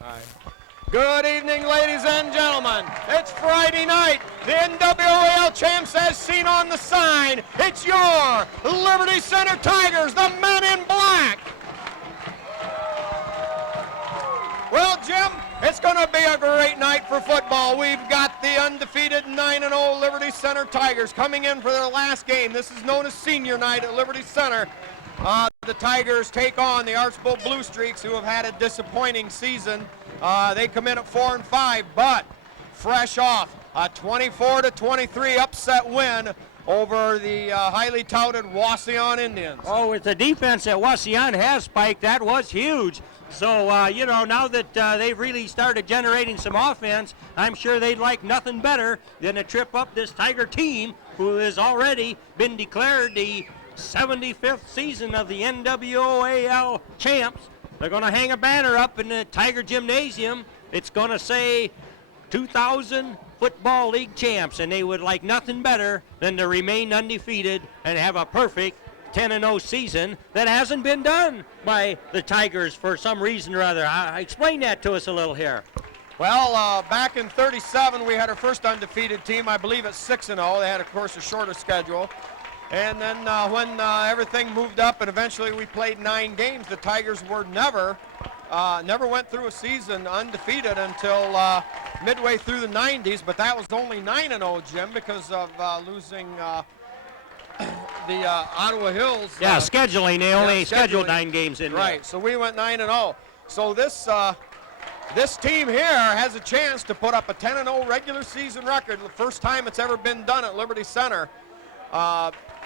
Right. Good evening, ladies and gentlemen. It's Friday night. The NWAL champs, as seen on the sign. It's your Liberty Center Tigers, the men in black. Well, Jim, it's going to be a great night for football. We've got the undefeated 9-0 Liberty Center Tigers coming in for their last game. This is known as senior night at Liberty Center. The Tigers take on the Archbold Blue Streaks, who have had a disappointing season. They come in at 4-5, but fresh off a 24-23 upset win over the highly touted Wauseon Indians. Oh, with the defense that Wauseon has, Spike, that was huge. So, now that they've really started generating some offense, I'm sure they'd like nothing better than to trip up this Tiger team, who has already been declared the 75th season of the NWAL champs. They're going to hang a banner up in the Tiger Gymnasium. It's going to say 2000 Football League champs, and they would like nothing better than to remain undefeated and have a perfect 10-0 season that hasn't been done by the Tigers for some reason or other. Explain that to us a little here. Well, back in 37, we had our first undefeated team, I believe at 6-0. They had, of course, a shorter schedule. And then when everything moved up and eventually we played 9 games, the Tigers were never went through a season undefeated until midway through the 90s, but that was only 9-0, Jim, because of losing the Ottawa Hills. Yeah, scheduling. They only scheduled 9 games in there. Right, so we went 9-0. So this team here has a chance to put up a 10-0 regular season record, the first time it's ever been done at Liberty Center.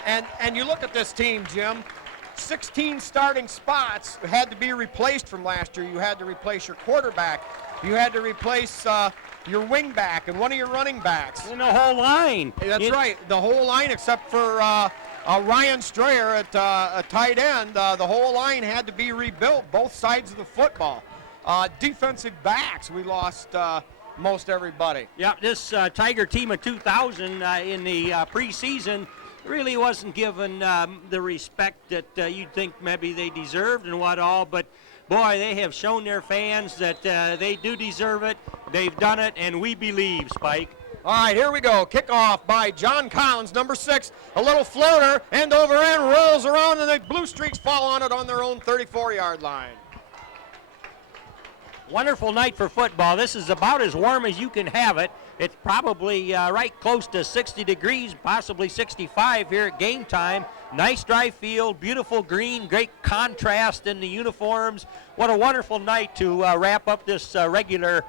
And you look at this team, Jim, 16 starting spots had to be replaced from last year. You had to replace your quarterback. You had to replace your wing back and one of your running backs. And the whole line. That's right, the whole line except for Ryan Strayer at tight end. The whole line had to be rebuilt, both sides of the football. Defensive backs, we lost most everybody. Yeah, this Tiger team of 2000 in the preseason really wasn't given the respect that you'd think maybe they deserved and what all, but boy, they have shown their fans that they do deserve it. They've done it, and we believe, Spike. All right, here we go. Kickoff by John Collins, number 6. A little floater, end over end, rolls around, and the Blue Streaks fall on it on their own 34-yard line. Wonderful night for football. This is about as warm as you can have it. It's probably right close to 60 degrees, possibly 65 here at game time. Nice dry field, beautiful green, great contrast in the uniforms. What a wonderful night to wrap up this regular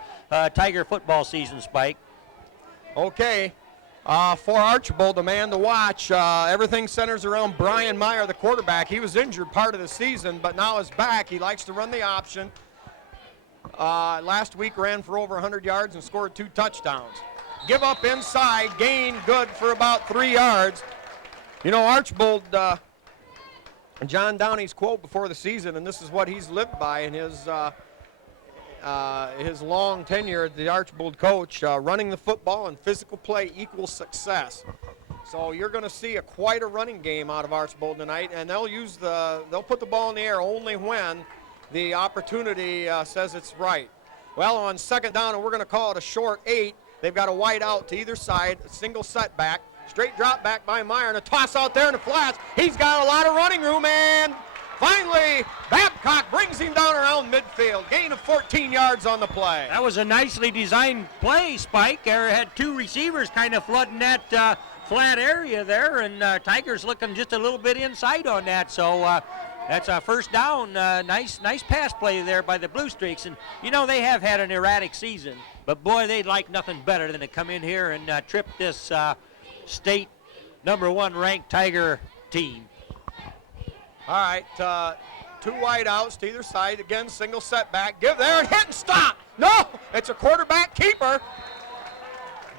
Tiger football season, Spike. Okay, for Archbold, the man to watch, everything centers around Brian Meyer, the quarterback. He was injured part of the season, but now is back. He likes to run the option. Last week ran for over 100 yards and scored 2 touchdowns. Give up inside, gain good for about 3 yards. You know, Archbold, John Downey's quote before the season, and this is what he's lived by in his long tenure as the Archbold coach, running the football and physical play equals success. So you're going to see quite a running game out of Archbold tonight, and they'll put the ball in the air only when the opportunity says it's right. Well, on second down, and we're going to call it a short 8. They've got a wide out to either side, a single setback, straight drop back by Meyer, and a toss out there in the flats. He's got a lot of running room, and finally, Babcock brings him down around midfield. Gain of 14 yards on the play. That was a nicely designed play, Spike. There had 2 receivers kind of flooding that flat area there, and Tigers looking just a little bit inside on that. So that's a first down. Nice pass play there by the Blue Streaks. And, you know, they have had an erratic season, but, boy, they'd like nothing better than to come in here and trip this state number 1 ranked Tiger team. All right, 2 wide outs to either side. Again, single setback. Give there and hit and stop. No, it's a quarterback keeper.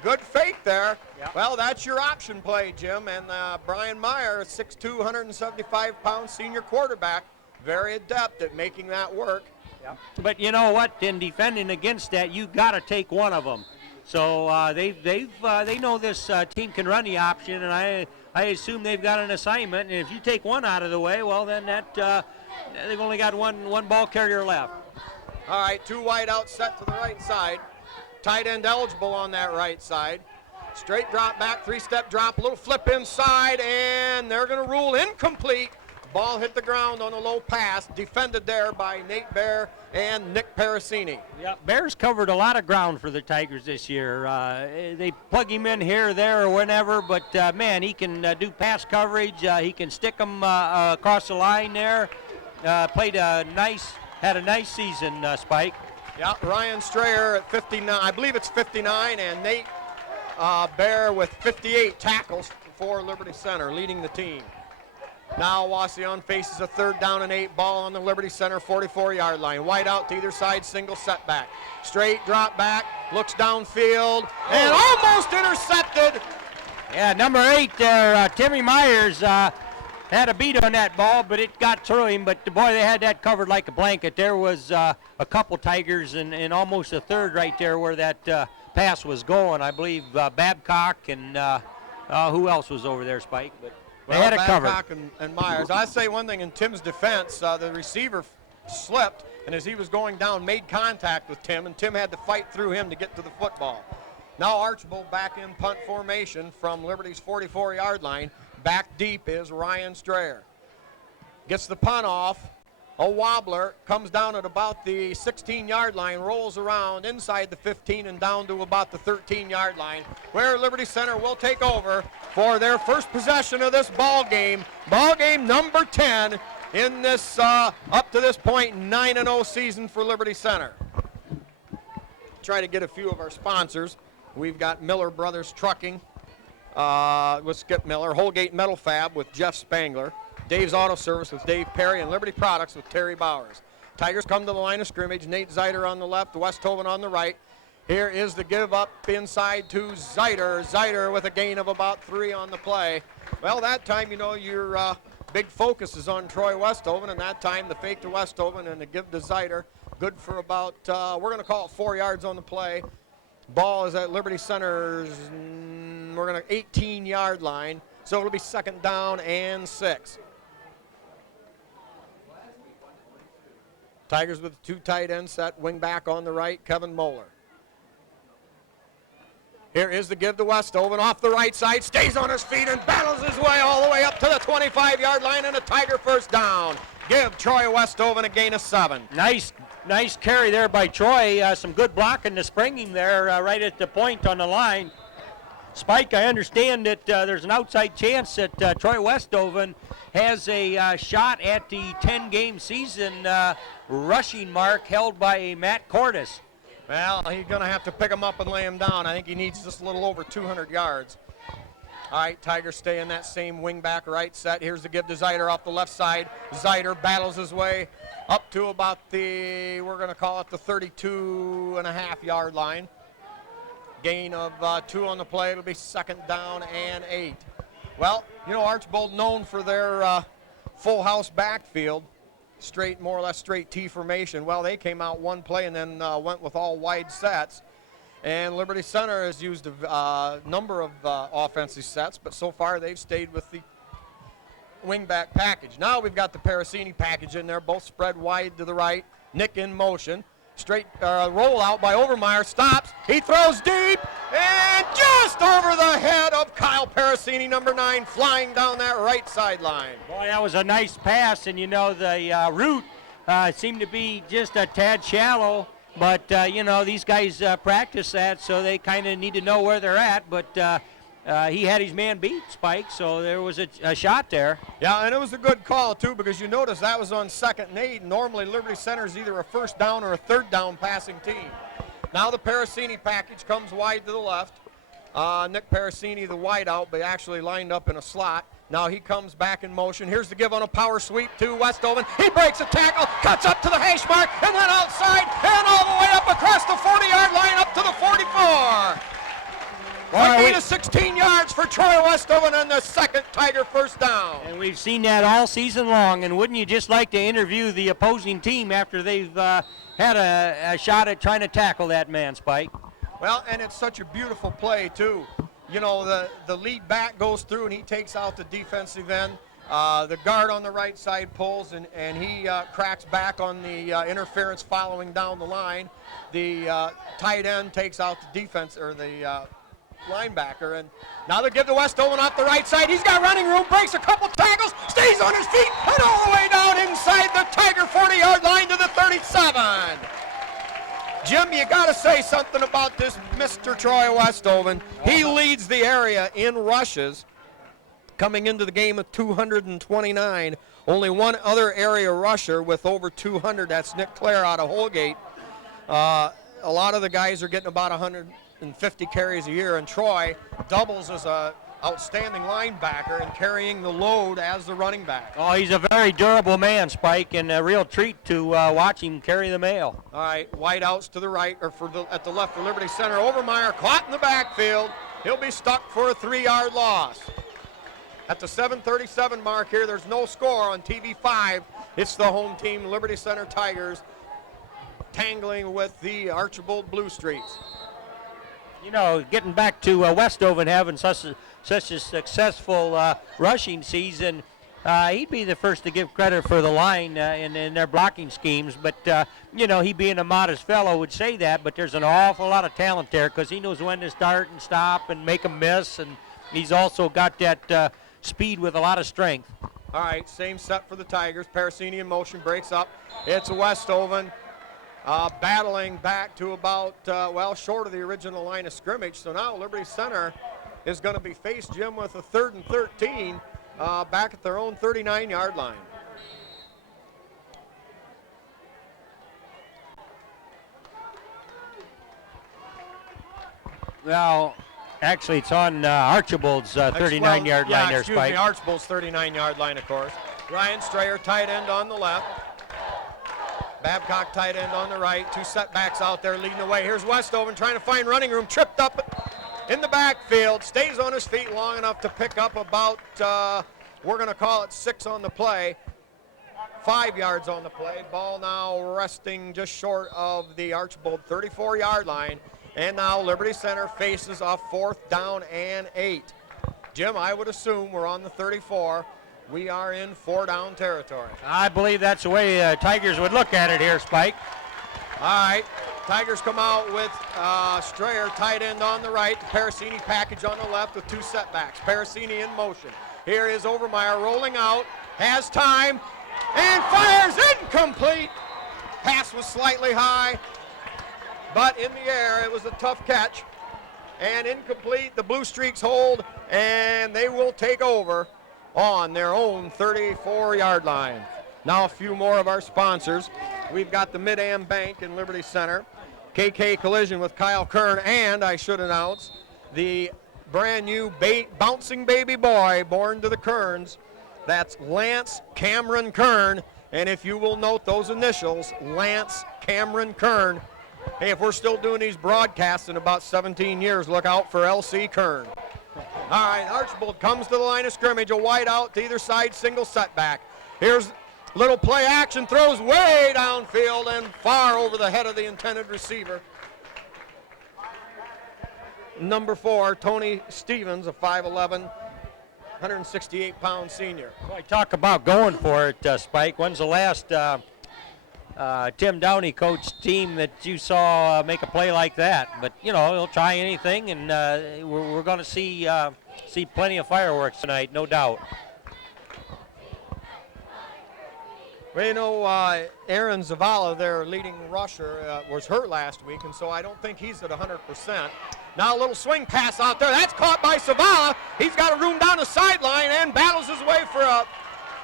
Good fake there. Yep. Well, that's your option play, Jim. And Brian Meyer, 6'2", 175-pound senior quarterback, very adept at making that work. Yep. But you know what? In defending against that, you got to take one of them. So they know this team can run the option, and I assume they've got an assignment. And if you take one out of the way, well, then that they've only got one ball carrier left. All right, 2 wide out set to the right side. Tight end eligible on that right side. Straight drop back, 3-step drop, a little flip inside, and they're going to rule incomplete. Ball hit the ground on a low pass, defended there by Nate Bear and Nick Parasini. Yeah, Bears covered a lot of ground for the Tigers this year. They plug him in here, there, or whenever, but man, he can do pass coverage. He can stick them across the line there. Had a nice season, Spike. Yeah, Ryan Strayer at 59, I believe it's 59, and Nate Bear with 58 tackles for Liberty Center, leading the team. Now Wasion faces a 3rd down and 8 ball on the Liberty Center 44-yard line. Wide out to either side, single setback. Straight drop back, looks downfield, and almost intercepted. Yeah, number 8 there, Timmy Myers had a beat on that ball, but it got through him. But boy, they had that covered like a blanket. There was a couple Tigers and almost a third right there where that pass was going. I believe Babcock and who else was over there, Spike? But they had it covered. Babcock and Myers. I say one thing in Tim's defense, the receiver slipped, and as he was going down, made contact with Tim, and Tim had to fight through him to get to the football. Now Archbold back in punt formation from Liberty's 44-yard line. Back deep is Ryan Strayer. Gets the punt off. A wobbler, comes down at about the 16-yard line, rolls around inside the 15 and down to about the 13-yard line, where Liberty Center will take over for their first possession of this ball game number 10 in this, up to this point, 9-0 season for Liberty Center. Try to get a few of our sponsors. We've got Miller Brothers Trucking with Skip Miller, Holgate Metal Fab with Jeff Spangler, Dave's Auto Service with Dave Perry, and Liberty Products with Terry Bowers. Tigers come to the line of scrimmage. Nate Zeiter on the left, Westhoven on the right. Here is the give up inside to Zeiter. Zeiter with a gain of about 3 on the play. Well, that time, you know, your big focus is on Troy Westhoven, and that time the fake to Westhoven and the give to Zeiter. Good for about, we're going to call it 4 yards on the play. Ball is at Liberty Center's, we're going to 18-yard line, so it'll be 2nd down and 6. Tigers with 2 tight ends set, wing back on the right, Kevin Moeller. Here is the give to Westhoven off the right side, stays on his feet and battles his way all the way up to the 25-yard line and a Tiger first down. Give Troy Westhoven a gain of 7. Nice carry there by Troy. Some good blocking to spring him there right at the point on the line. Spike, I understand that there's an outside chance that Troy Westhoven has a shot at the 10-game season rushing mark held by Matt Cordes. Well, he's going to have to pick him up and lay him down. I think he needs just a little over 200 yards. All right, Tigers stay in that same wing back right set. Here's the give to Zeiter off the left side. Zeiter battles his way up to about the, we're going to call it the 32.5-yard line. Gain of 2 on the play. It'll be 2nd down and 8. Well, you know, Archbold known for their full house backfield, more or less straight T formation. Well, they came out one play and then went with all wide sets. And Liberty Center has used a number of offensive sets, but so far they've stayed with the wingback package. Now we've got the Parasini package in there, both spread wide to the right. Nick in motion. Straight roll out by Overmeyer, stops, he throws deep, and just over the head of Kyle Parasini, number 9, flying down that right sideline. Boy, that was a nice pass, and you know, the route seemed to be just a tad shallow, but you know, these guys practice that, so they kind of need to know where they're at, but he had his man beat, Spike, so there was a shot there. Yeah, and it was a good call, too, because you notice that was on 2nd and 8. Normally, Liberty Center is either a first down or a 3rd down passing team. Now the Parasini package comes wide to the left. Nick Parasini, the wide out, but actually lined up in a slot. Now he comes back in motion. Here's the give on a power sweep to Westhoven. He breaks a tackle, cuts up to the hash mark, and then outside, and all the way up across the 40-yard line up to the 44. A gain of 16 yards for Troy Westhoven on the 2nd Tiger first down. And we've seen that all season long, and wouldn't you just like to interview the opposing team after they've had a shot at trying to tackle that man, Spike? Well, and it's such a beautiful play, too. You know, the lead back goes through, and he takes out the defensive end, The guard on the right side pulls, and he cracks back on the interference following down the line. The tight end takes out the defense, or the linebacker, and now they give to Westoven off the right side. He's got running room, breaks a couple tackles, stays on his feet, and all the way down inside the Tiger 40-yard line to the 37. Jim, you got to say something about this Mr. Troy Westoven. He leads the area in rushes, coming into the game with 229. Only one other area rusher with over 200. That's Nick Clare out of Holgate. A lot of the guys are getting about 150 carries a year, and Troy doubles as a outstanding linebacker and carrying the load as the running back. Oh, he's a very durable man, Spike, and a real treat to watch him carry the mail. All right, wideouts to the right, or at the left for Liberty Center. Overmeyer caught in the backfield. He'll be stuck for a 3-yard loss. At the 7:37 mark here, there's no score on TV5. It's the home team, Liberty Center Tigers, tangling with the Archbold Blue Streaks. You know, getting back to Westoven having such a successful rushing season, he'd be the first to give credit for the line in their blocking schemes. But, you know, he being a modest fellow would say that, but there's an awful lot of talent there because he knows when to start and stop and make them miss, and he's also got that speed with a lot of strength. All right, same set for the Tigers. Parasini in motion, breaks up. It's Westoven. Battling back to about, short of the original line of scrimmage. So now Liberty Center is going to be faced, Jim, with a 3rd and 13 back at their own 39-yard line. Well, actually, it's on Archbold's 39-yard line there, Spike. Archbold's 39-yard line, of course. Ryan Strayer, tight end on the left. Babcock, tight end on the right. 2 setbacks out there leading the way. Here's Westoven trying to find running room. Tripped up in the backfield. Stays on his feet long enough to pick up about, we're going to call it 6 on the play. 5 yards on the play. Ball now resting just short of the Archbold 34-yard line. And now Liberty Center faces a 4th down and 8. Jim, I would assume we're on the 34. We are in 4-down territory. I believe that's the way Tigers would look at it here, Spike. All right, Tigers come out with Strayer, tight end on the right. Parasini package on the left with 2 setbacks. Parasini in motion. Here is Overmeyer rolling out, has time, and fires incomplete. Pass was slightly high, but in the air, it was a tough catch. And incomplete, the Blue Streaks hold, and they will take over on their own 34-yard line. Now a few more of our sponsors. We've got the Mid-Am Bank in Liberty Center, KK Collision with Kyle Kern, and I should announce the brand new bouncing baby boy born to the Kerns. That's Lance Cameron Kern, and if you will note those initials, Lance Cameron Kern. Hey, if we're still doing these broadcasts in about 17 years, look out for LC Kern. All right, Archbold comes to the line of scrimmage, a wide out to either side, single setback. Here's little play action, throws way downfield and far over the head of the intended receiver. Number 4, Tony Stevens, a 5'11", 168-pound senior. Boy, talk about going for it, Spike. When's the last Tim Downey coached team that you saw make a play like that? But, you know, he'll try anything, and we're going to see plenty of fireworks tonight, no doubt. Well, you know, Aaron Zavala, their leading rusher, was hurt last week, and so I don't think he's at 100%. Now a little swing pass out there. That's caught by Zavala. He's got a room down the sideline and battles his way for a,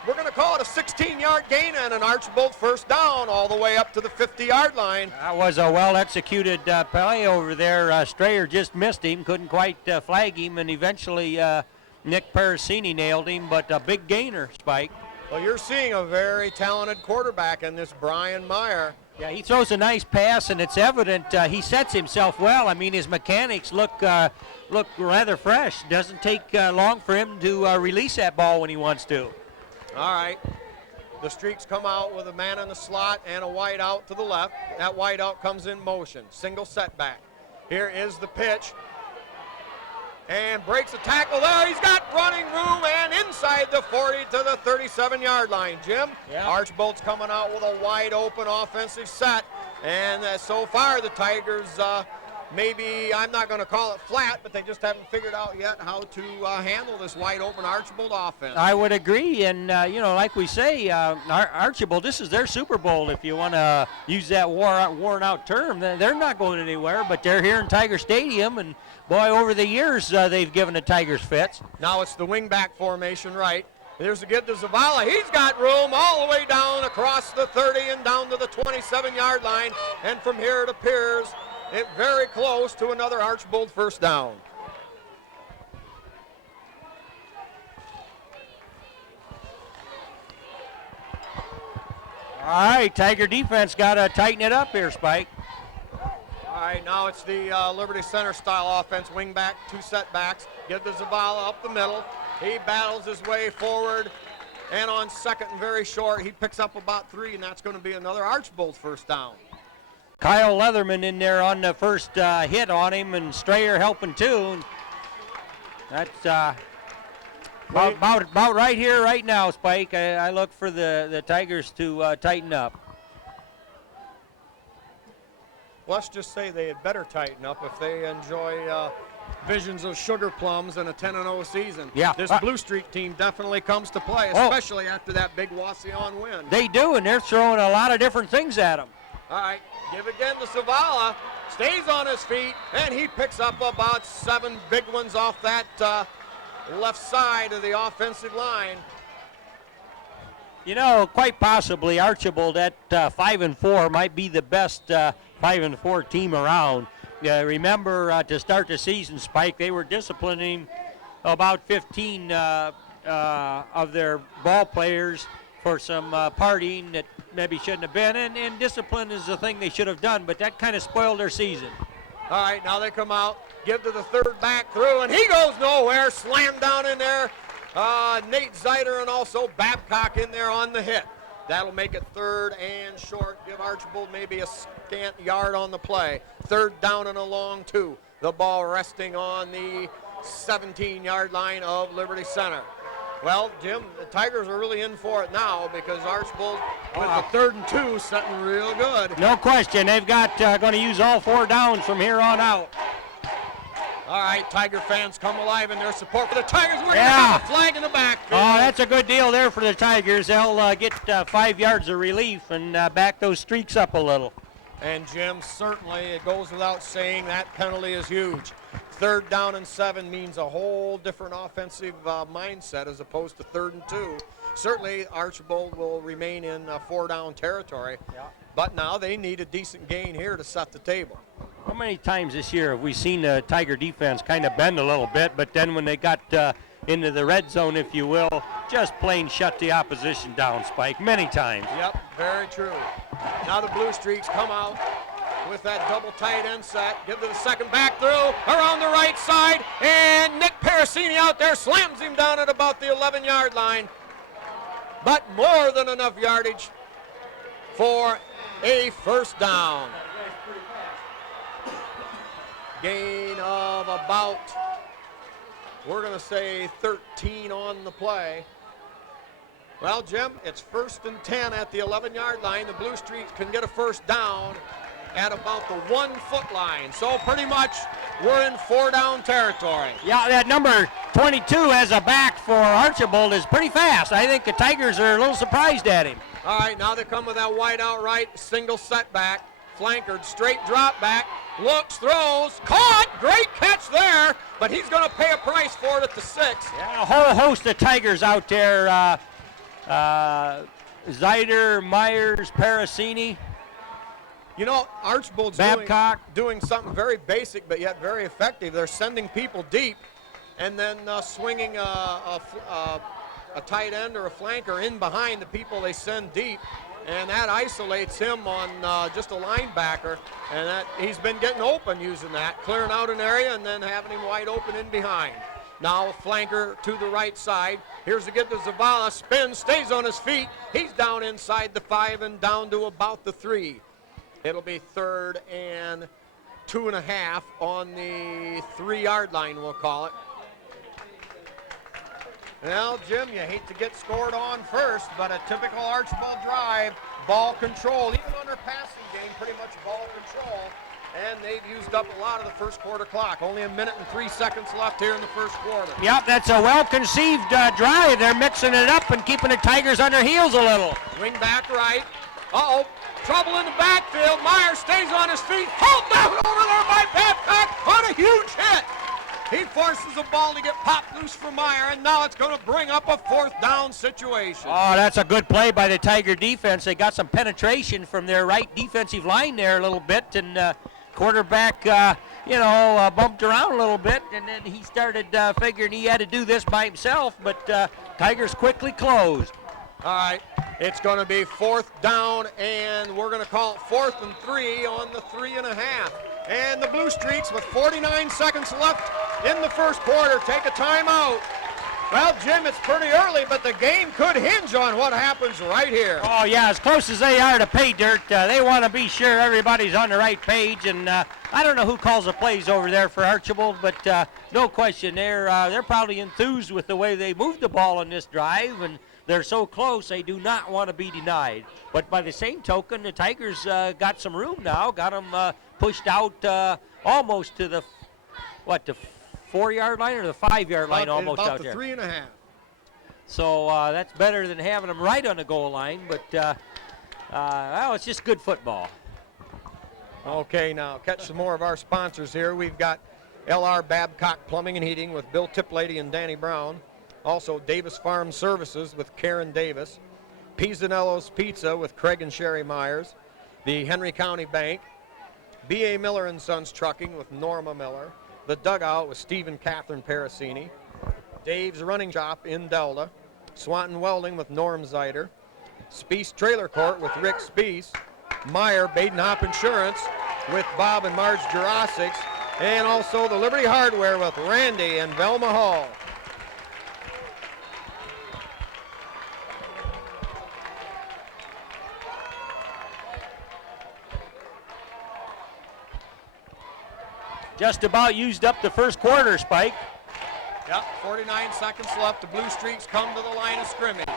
we're going to call it a 16-yard gain and an Archbold 1st down all the way up to the 50-yard line. That was a well-executed play over there. Strayer just missed him, couldn't quite flag him, and eventually Nick Parasini nailed him, but a big gainer, Spike. Well, you're seeing a very talented quarterback in this Brian Meyer. Yeah, he throws a nice pass, and it's evident he sets himself well. I mean, his mechanics look rather fresh. Doesn't take long for him to release that ball when he wants to. All right. The Streaks come out with a man in the slot and a wide out to the left. That wide out comes in motion. Single setback. Here is the pitch. And breaks a tackle there. He's got running room and inside inside the 40 to the 37-yard line. Jim, Yeah. Archbold's coming out with a wide open offensive set. And so far the Tigers, maybe, I'm not going to call it flat, but they just haven't figured out yet how to handle this wide open Archbold offense. I would agree, and like we say, Archbold, this is their Super Bowl. If you want to use that worn-out term, they're not going anywhere, but they're here in Tiger Stadium, and boy, over the years they've given the Tigers fits. Now it's the wing-back formation, right? There's a give to Zavala. He's got room all the way down across the 30 and down to the 27-yard line, and from here it appears very close to another Archbold first down. All right, Tiger defense got to tighten it up here, Spike. All right, now it's the Liberty Center style offense, wing back, two setbacks. Give to Zavala up the middle. He battles his way forward, and on second and very short, he picks up about 3, and that's going to be another Archbold first down. Kyle Leatherman in there on the first hit on him, and Strayer helping too. That's about right here, right now, Spike. I look for the Tigers to tighten up. Let's just say they had better tighten up if they enjoy visions of sugar plums and a 10-0 season. Yeah. This Blue Streak team definitely comes to play, especially after that big Wasion win. They do, and they're throwing a lot of different things at them. All right, give again to Zavala. Stays on his feet, and he picks up about 7 big ones off that left side of the offensive line. You know, quite possibly Archbold at 5-4 might be the best 5-4 team around. Remember, to start the season, Spike, they were disciplining about 15 of their ball players for some partying that maybe shouldn't have been, and discipline is the thing they should have done, but that kind of spoiled their season. All right, now they come out, give to the third back through, and he goes nowhere, slammed down in there. Nate Zeider and also Babcock in there on the hit. That'll make it third and short. Give Archbold maybe a scant yard on the play. Third down and a long 2. The ball resting on the 17-yard line of Liberty Center. Well, Jim, the Tigers are really in for it now because Archbold with the 3rd and 2 setting real good. No question. They've got going to use all 4 downs from here on out. All right, Tiger fans come alive in their support for the Tigers. We're going to have a flag in the back. Oh, that's a good deal there for the Tigers. They'll get 5 yards of relief and back those streaks up a little. And, Jim, certainly it goes without saying that penalty is huge. 3rd down and 7 means a whole different offensive mindset as opposed to 3rd and 2. Certainly, Archbold will remain in 4-down territory. Yeah. But now they need a decent gain here to set the table. How many times this year have we seen the Tiger defense kind of bend a little bit, but then when they got into the red zone, if you will, just plain shut the opposition down, Spike, many times. Yep, very true. Now the Blue Streaks come out with that double tight end set. Give to the second back through, around the right side, and Nick Parasini out there slams him down at about the 11-yard line. But more than enough yardage for a first down. Gain of about, we're going to say 13 on the play. Well, Jim, it's 1st and 10 at the 11-yard line. The Blue Streaks can get a first down at about the 1-foot line. So pretty much we're in 4-down territory. Yeah, that number 22 as a back for Archbold is pretty fast. I think the Tigers are a little surprised at him. All right, now they come with that wide out right, single setback, flankered, straight drop back, looks, throws, caught, great catch there, but he's going to pay a price for it at the 6. Yeah, a whole host of Tigers out there. Zeider, Myers, Parasini. You know, Archbold's Babcock doing something very basic but yet very effective. They're sending people deep and then swinging a tight end or a flanker in behind the people they send deep, and that isolates him on just a linebacker, and that he's been getting open using that, clearing out an area and then having him wide open in behind. Now a flanker to the right side. Here's the give to Zavala, spins, stays on his feet. He's down inside the 5 and down to about the 3. It'll be 3rd and 2.5 on the 3-yard line, we'll call it. Well, Jim, you hate to get scored on first, but a typical Archbold drive, ball control, even on their passing game, pretty much ball control. And they've used up a lot of the first quarter clock. Only a minute and 3 seconds left here in the first quarter. Yep, that's a well-conceived drive. They're mixing it up and keeping the Tigers on their heels a little. Wing back right. Uh-oh, trouble in the backfield. Meyer stays on his feet. Pulled down over there by Babcock on a huge hit. He forces the ball to get popped loose for Meyer, and now it's going to bring up a 4th down situation. Oh, that's a good play by the Tiger defense. They got some penetration from their right defensive line there a little bit, and quarterback, bumped around a little bit, and then he started figuring he had to do this by himself, but Tigers quickly closed. All right, it's going to be 4th down, and we're going to call it 4th and 3 on the 3.5. And the Blue Streaks, with 49 seconds left in the first quarter, take a timeout. Well, Jim, it's pretty early, but the game could hinge on what happens right here. Oh, yeah, as close as they are to pay dirt, they want to be sure everybody's on the right page. And I don't know who calls the plays over there for Archbold, but no question, they're probably enthused with the way they moved the ball on this drive, and they're so close they do not want to be denied. But by the same token, the Tigers got some room now, got them pushed out almost to the 4-yard line or the 5-yard line almost out there. About the 3.5. So that's better than having them right on the goal line, but well, it's just good football. Okay, now catch some more of our sponsors here. We've got L.R. Babcock Plumbing and Heating with Bill Tiplady and Danny Brown. Also Davis Farm Services with Karen Davis. Pisanello's Pizza with Craig and Sherry Myers. The Henry County Bank. B.A. Miller and Sons Trucking with Norma Miller. The Dugout with Steve and Catherine Parasini. Dave's Running Shop in Delta. Swanton Welding with Norm Zeider. Speece Trailer Court with Rick Speece. Meyer Badenhop Insurance with Bob and Marge Jurassics. And also the Liberty Hardware with Randy and Velma Hall. Just about used up the first quarter, Spike. Yep, 49 seconds left. The Blue Streaks come to the line of scrimmage.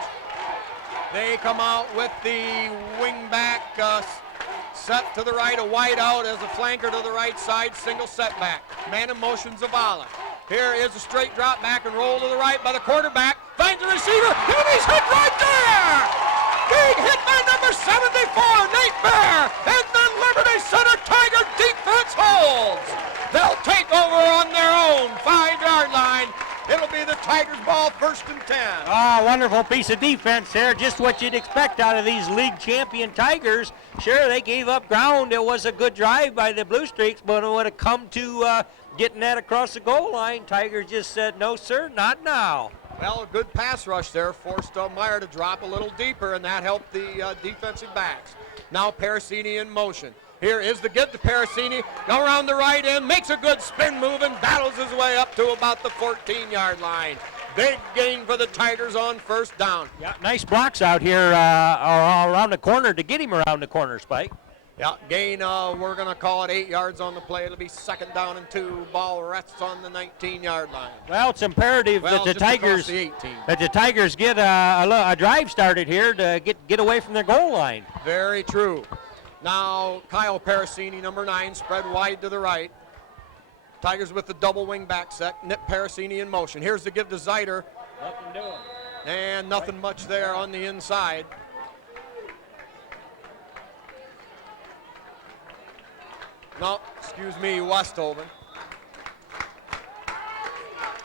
They come out with the wing back set to the right, a wide out as a flanker to the right side, single setback. Man in motion, Zavala. Here is a straight drop back and roll to the right by the quarterback. Finds the receiver, and he's hit right there! Big hit by number 74, Nate Bear, and the Liberty Center Tiger defense holds. They'll take over on their own 5-yard line. It'll be the Tigers' ball, 1st and 10. Oh, wonderful piece of defense there. Just what you'd expect out of these league champion Tigers. Sure, they gave up ground. It was a good drive by the Blue Streaks, but when it come to getting that across the goal line, Tigers just said, no, sir, not now. Well, a good pass rush there forced Meyer to drop a little deeper, and that helped the defensive backs. Now Parasini in motion. Here is the give to Parasini. Go around the right end, makes a good spin move, and battles his way up to about the 14-yard line. Big gain for the Tigers on 1st down. Yeah, nice blocks out here all around the corner to get him around the corner, Spike. Yeah, gain, we're going to call it 8 yards on the play. It'll be 2nd down and 2. Ball rests on the 19-yard line. Well, it's imperative that the Tigers get a drive started here to get away from their goal line. Very true. Now Kyle Parasini, number 9, spread wide to the right. Tigers with the double wing back set. Nip Parasini in motion. Here's the give to Zeider. Nothing doing. And nothing much there on the inside. No, excuse me, Westhoven.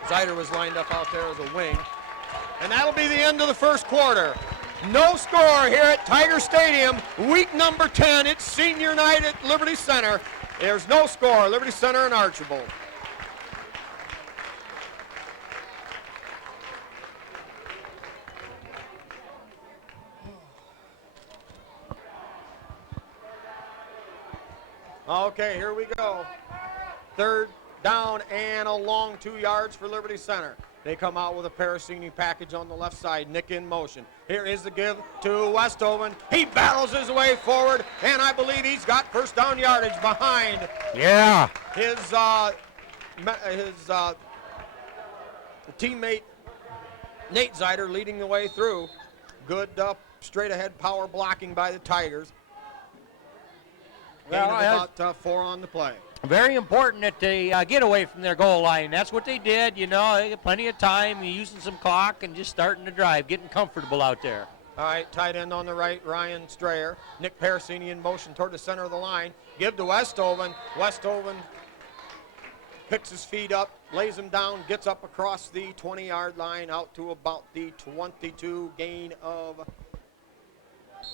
Zeider was lined up out there as a wing. And that'll be the end of the first quarter. No score here at Tiger Stadium, week number 10. It's senior night at Liberty Center. There's no score, Liberty Center and Archbold. Okay, here we go. 3rd down and a long 2 yards for Liberty Center. They come out with a Parasini package on the left side. Nick in motion. Here is the give to Westhoven. He battles his way forward, and I believe he's got 1st down yardage behind. Yeah. His teammate Nate Zeider leading the way through. Good straight ahead power blocking by the Tigers. Gain of about 4 on the play. Very important that they get away from their goal line. That's what they did. You know, they got plenty of time, using some clock and just starting to drive, getting comfortable out there. All right, tight end on the right, Ryan Strayer. Nick Parasini in motion toward the center of the line. Give to Westhoven. Westhoven picks his feet up, lays him down, gets up across the 20-yard line out to about the 22, gain of,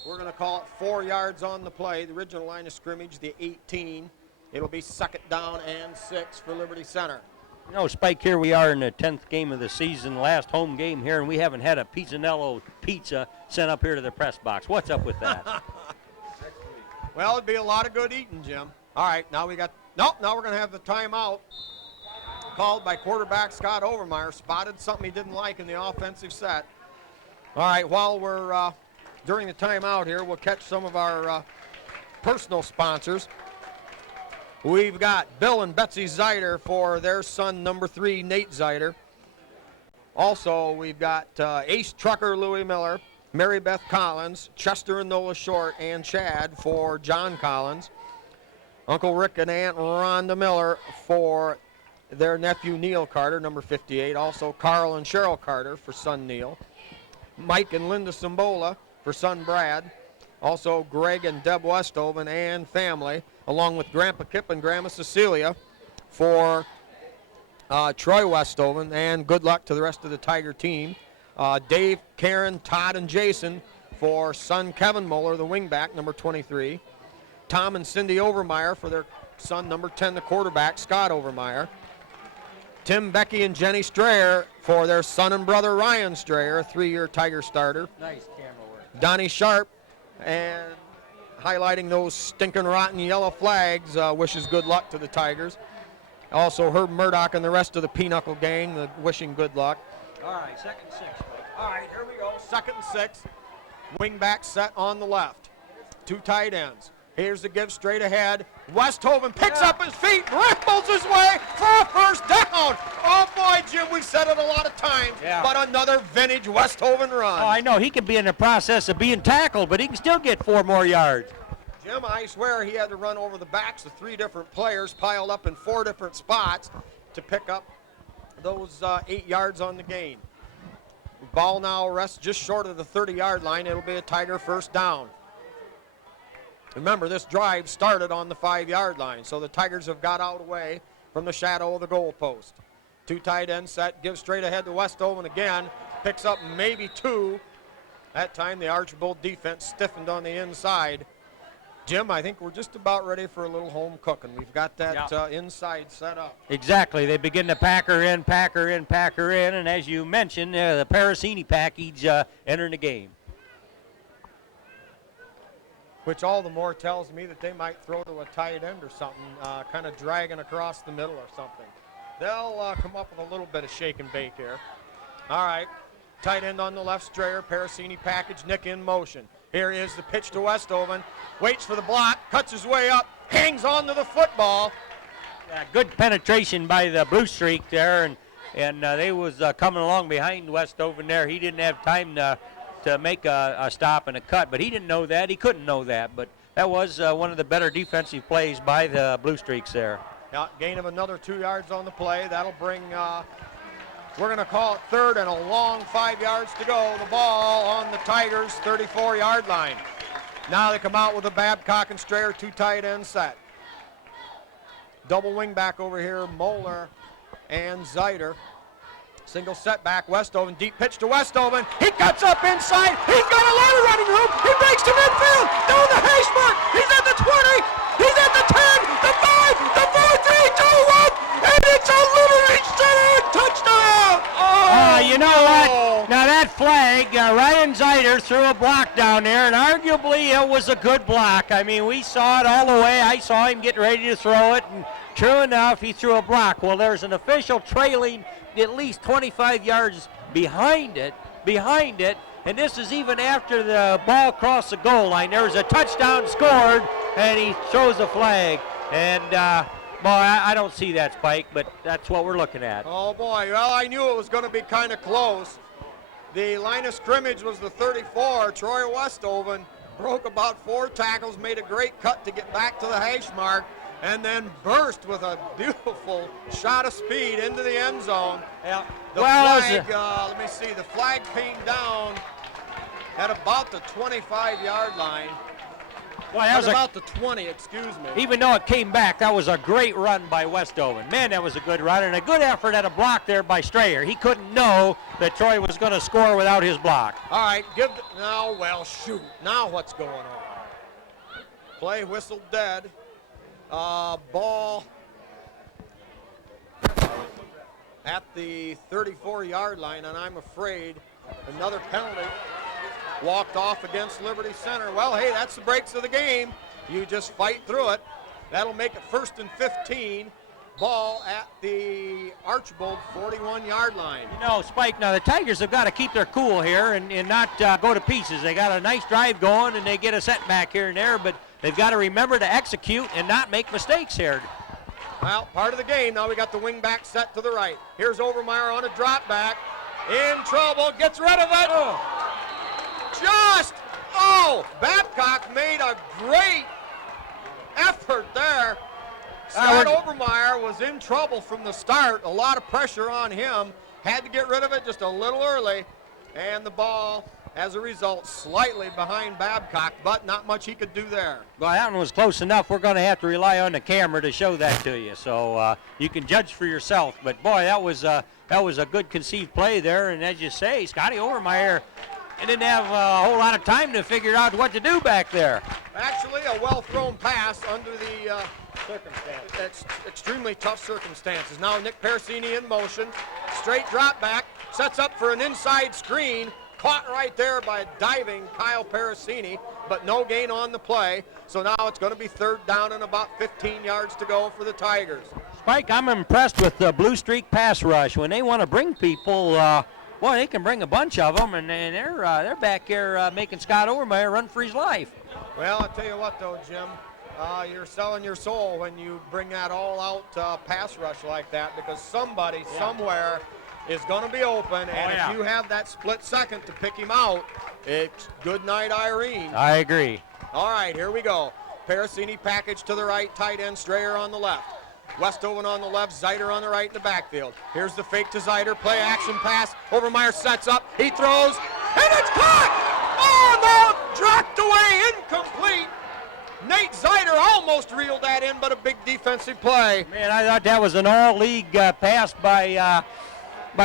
we're going to call it 4 yards on the play. The original line of scrimmage, the 18. It'll be 2nd down and 6 for Liberty Center. You know, Spike, here we are in the 10th game of the season, last home game here, and we haven't had a Pizzanello pizza sent up here to the press box. What's up with that? Well, it'd be a lot of good eating, Jim. All right, now we got, now we're going to have the timeout called by quarterback Scott Overmeyer. Spotted something he didn't like in the offensive set. All right, while we're during the timeout here, we'll catch some of our personal sponsors. We've got Bill and Betsy Zeider for their son, number 3, Nate Zeider. Also, we've got Ace Trucker Louis Miller, Mary Beth Collins, Chester and Nola Short, and Chad for John Collins. Uncle Rick and Aunt Rhonda Miller for their nephew Neil Carter, number 58. Also Carl and Cheryl Carter for son Neil. Mike and Linda Sambola for son Brad. Also Greg and Deb Westhoven and family, along with Grandpa Kip and Grandma Cecilia for Troy Westhoven, and good luck to the rest of the Tiger team. Dave, Karen, Todd, and Jason for son Kevin Moeller, the wingback, number 23. Tom and Cindy Overmeyer for their son, number 10, the quarterback, Scott Overmeyer. Tim, Becky, and Jenny Strayer for their son and brother, Ryan Strayer, a 3-year Tiger starter. Nice camera work. Donnie Sharp, and highlighting those stinking rotten yellow flags, wishes good luck to the Tigers. Also Herb Murdoch and the rest of the Pinochle gang, wishing good luck. All right, 2nd and 6. All right, here we go. 2nd and 6. Wingback set on the left. 2 tight ends. Here's the give straight ahead. Westhoven picks up his feet, ripples his way for a 1st down. Oh boy, Jim, we've said it a lot of times, but another vintage Westhoven run. Oh, I know, he can be in the process of being tackled, but he can still get 4 more yards. Jim, I swear he had to run over the backs of 3 different players piled up in 4 different spots to pick up those 8 yards on the gain. Ball now rests just short of the 30-yard line. It'll be a Tiger 1st down. Remember, this drive started on the 5-yard line, so the Tigers have got out away from the shadow of the goal post. 2 tight end set, gives straight ahead to Westhoven again, picks up maybe 2. That time the Archbold defense stiffened on the inside. Jim, I think we're just about ready for a little home cooking. We've got that inside set up. Exactly. They begin to pack her in, and as you mentioned, the Parasini package entering the game. Which all the more tells me that they might throw to a tight end or something, kind of dragging across the middle or something. They'll come up with a little bit of shake and bake here. All right, tight end on the left, Strayer, Parasini package, Nick in motion. Here is the pitch to Westhoven, waits for the block, cuts his way up, hangs on to the football. Good penetration by the Blue Streak there, and they was coming along behind Westhoven there. He didn't have time to make a stop and a cut, but he didn't know that. He couldn't know that, but that was one of the better defensive plays by the Blue Streaks there. Yeah, gain of another 2 yards on the play. That'll bring, we're going to call it 3rd and a long 5 yards to go. The ball on the Tigers' 34-yard line. Now they come out with a Babcock and Strayer 2 tight end set. Double wing back over here, Moeller and Zeider. Single setback, Westhoven, deep pitch to Westhoven. He cuts up inside. He's got a lot of running room. He breaks to midfield. Down the hash mark. He's at the 20. He's at the 10, the 5, the 4, 3, 2, 1. And it's a Liberty Center touchdown. Oh, you know what? Now that flag, Ryan Zeider threw a block down there, and arguably it was a good block. I mean, we saw it all the way. I saw him getting ready to throw it, and true enough, he threw a block. Well, there's an official trailing at least 25 yards behind it, and this is even after the ball crossed the goal line. There was a touchdown scored, and he throws a flag. And, boy, I don't see that, Spike, but that's what we're looking at. Oh, boy. Well, I knew it was going to be kind of close. The line of scrimmage was the 34. Troy Westoven broke about 4 tackles, made a great cut to get back to the hash mark, and then burst with a beautiful shot of speed into the end zone. Yeah. The flag, let me see, the flag came down at about the 25-yard line. Well, that was about the 20, excuse me. Even though it came back, that was a great run by Westoven. Man, that was a good run and a good effort at a block there by Strayer. He couldn't know that Troy was going to score without his block. All right, well, shoot. Now what's going on? Play whistled dead. Ball at the 34-yard line, and I'm afraid another penalty. Walked off against Liberty Center. Well, hey, that's the breaks of the game. You just fight through it. That'll make it 1st and 15. Ball at the Archbold 41-yard line. You know, Spike, now the Tigers have got to keep their cool here and not go to pieces. They got a nice drive going, and they get a setback here and there, but they've got to remember to execute and not make mistakes here. Well, part of the game. Now we got the wing back set to the right. Here's Overmeyer on a drop back. In trouble, gets rid of it. Babcock made a great effort there. Scott Overmeyer was in trouble from the start. A lot of pressure on him. Had to get rid of it just a little early. And the ball, as a result, slightly behind Babcock, but not much he could do there. Well, that one was close enough. We're going to have to rely on the camera to show that to you. So you can judge for yourself. But, boy, that was a good conceived play there. And as you say, Scotty Overmeyer didn't have a whole lot of time to figure out what to do back there. Actually, a well-thrown pass under the extremely tough circumstances. Now Nick Parasini in motion. Straight drop back. Sets up for an inside screen. Caught right there by diving Kyle Parasini, but no gain on the play. So now it's going to be 3rd down and about 15 yards to go for the Tigers. Spike, I'm impressed with the Blue Streak pass rush. When they want to bring people, boy, they can bring a bunch of them, and they're back here making Scott Overmeyer run for his life. Well, I'll tell you what, though, Jim. You're selling your soul when you bring that all-out pass rush like that, because somebody somewhere is going to be open, and if you have that split second to pick him out, it's good night, Irene. I agree. All right, here we go. Parasini package to the right, tight end Strayer on the left. Westoven on the left, Zeider on the right in the backfield. Here's the fake to Zeider, play action pass. Overmeyer sets up, he throws, and it's caught! Oh, no, dropped away, incomplete. Nate Zeider almost reeled that in, but a big defensive play. Man, I thought that was an all-league pass by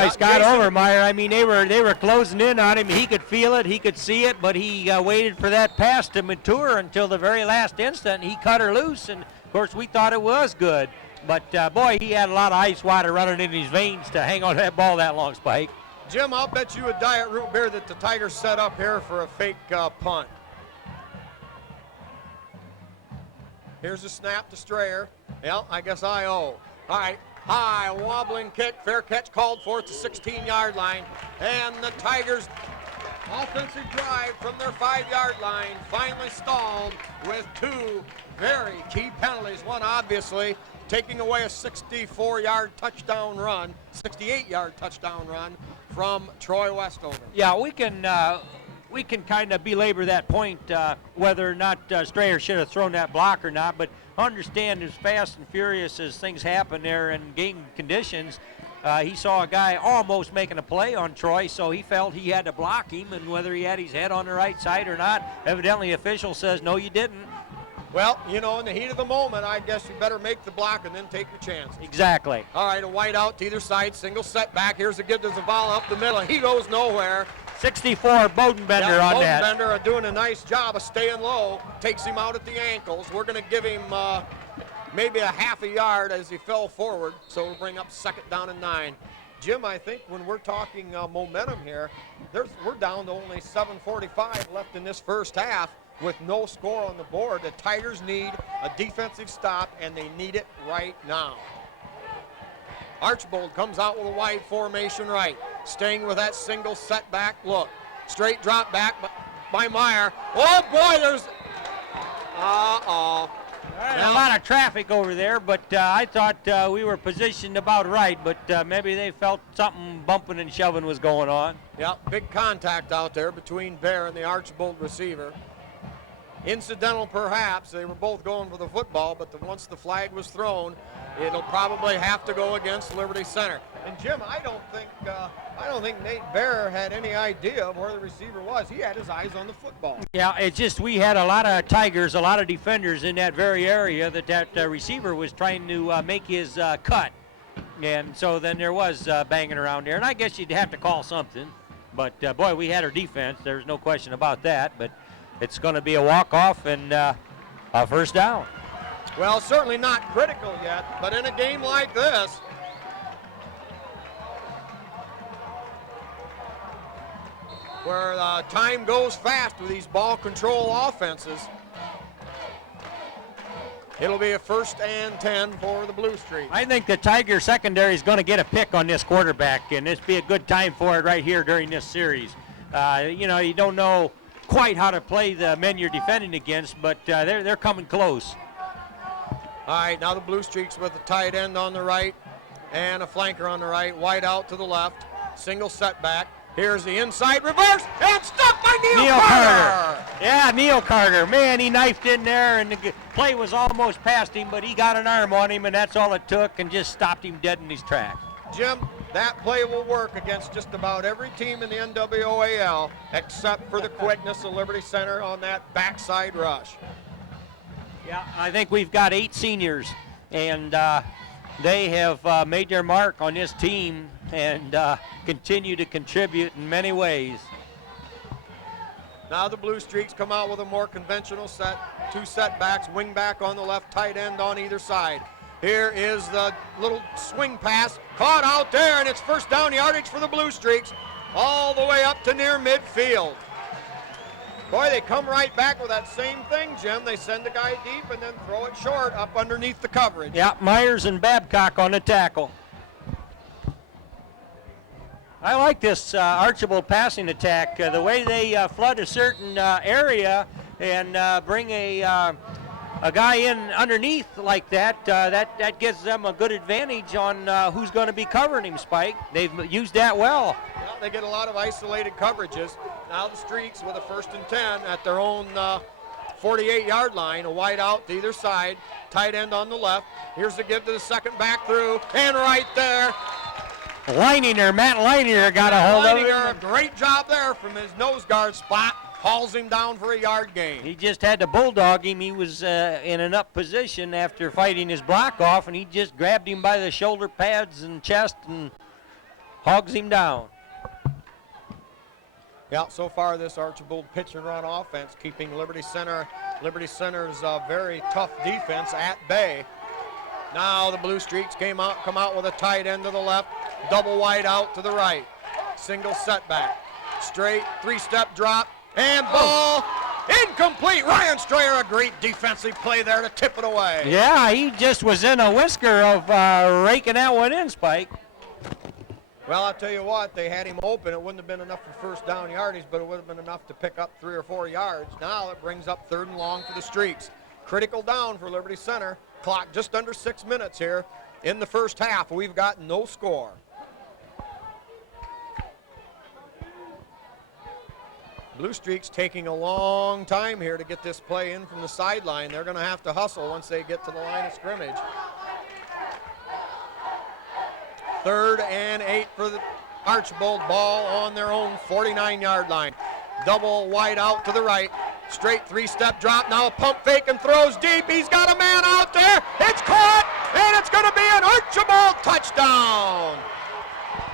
Scott Overmeyer. I mean, they were closing in on him. He could feel it, he could see it, but he waited for that pass to mature until the very last instant. He cut her loose, and of course we thought it was good. But boy, he had a lot of ice water running in his veins to hang on to that ball that long, Spike. Jim, I'll bet you a diet root beer that the Tigers set up here for a fake punt. Here's a snap to Strayer. Well, I guess I owe. All right. High wobbling kick, fair catch called for at the 16-yard line, and the Tigers' offensive drive from their 5-yard line finally stalled with 2 very key penalties. One, obviously, taking away a 64-yard touchdown run, 68-yard touchdown run from Troy Westover. Yeah, we can kind of belabor that point, whether or not Strayer should have thrown that block or not, but understand as fast and furious as things happen there in game conditions, he saw a guy almost making a play on Troy, so he felt he had to block him, and whether he had his head on the right side or not, evidently the official says, no, you didn't. Well, you know, in the heat of the moment, I guess you better make the block and then take your chance. Exactly. All right, a wide out to either side, single setback. Here's a give to Zavala up the middle. He goes nowhere. 64 Bodenbender on that. Bodenbender doing a nice job of staying low. Takes him out at the ankles. We're going to give him maybe a half a yard as he fell forward. So we'll bring up 2nd down and 9. Jim, I think when we're talking momentum here, we're down to only 7:45 left in this first half with no score on the board. The Tigers need a defensive stop, and they need it right now. Archbold comes out with a wide formation right, staying with that single setback look. Straight drop back by Meyer. Oh boy, there's A lot of traffic over there, but I thought we were positioned about right, but maybe they felt something bumping and shoving was going on. Yeah, big contact out there between Bear and the Archbold receiver. Incidental perhaps, they were both going for the football, but once the flag was thrown, it'll probably have to go against Liberty Center. And Jim, I don't think Nate Bear had any idea of where the receiver was. He had his eyes on the football. Yeah, it's just we had a lot of Tigers, a lot of defenders in that very area that receiver was trying to make his cut. And so then there was banging around there. And I guess you'd have to call something. But, boy, we had our defense. There's no question about that. But it's going to be a walk-off and a first down. Well, certainly not critical yet, but in a game like this, where time goes fast with these ball control offenses, it'll be a 1st and 10 for the Blue Streaks. I think the Tiger secondary is going to get a pick on this quarterback, and this be a good time for it right here during this series. You don't know quite how to play the men you're defending against, but they're coming close. All right, now the Blue Streaks with a tight end on the right and a flanker on the right, wide out to the left, single setback. Here's the inside reverse, and stopped by Neil Carter. Yeah, Neil Carter. Man, he knifed in there, and the play was almost past him, but he got an arm on him, and that's all it took, and just stopped him dead in his tracks. Jim, that play will work against just about every team in the NWOAL except for the quickness of Liberty Center on that backside rush. Yeah, I think we've got 8 seniors, and they have made their mark on this team and continue to contribute in many ways. Now the Blue Streaks come out with a more conventional set, 2 setbacks, wing back on the left, tight end on either side. Here is the little swing pass, caught out there, and it's first down yardage for the Blue Streaks, all the way up to near midfield. Boy, they come right back with that same thing, Jim. They send the guy deep and then throw it short up underneath the coverage. Yeah, Myers and Babcock on the tackle. I like this Archbold passing attack. The way they flood a certain area and bring a guy in underneath like that, that gives them a good advantage on who's going to be covering him, Spike. They've used that well. Well, they get a lot of isolated coverages. Now the Streaks with a 1st and 10 at their own 48-yard line, a wide out to either side, tight end on the left. Here's the give to the second back through, and right there. Matt Leininger got a hold of him. A great job there from his nose guard spot. Hauls him down for a yard gain. He just had to bulldog him. He was in an up position after fighting his block off, and he just grabbed him by the shoulder pads and chest and hogs him down. Yeah, so far this Archbold pitch and run offense keeping Liberty Center's very tough defense at bay. Now the Blue Streaks come out with a tight end to the left, double wide out to the right. Single setback, straight 3-step drop, and ball incomplete. Ryan Strayer, a great defensive play there to tip it away. Yeah, he just was in a whisker of raking that one in, Spike. Well, I'll tell you what, they had him open. It wouldn't have been enough for 1st down yardage, but it would have been enough to pick up 3 or 4 yards. Now it brings up 3rd and long for the Streaks. Critical down for Liberty Center. Clock just under 6 minutes here in the first half. We've got no score. Blue Streaks taking a long time here to get this play in from the sideline. They're going to have to hustle once they get to the line of scrimmage. 3rd and 8 for the Archbold, ball on their own 49-yard line. Double wide out to the right. Straight 3-step drop. Now a pump fake and throws deep. He's got a man out there. It's caught, and it's going to be an Archbold touchdown.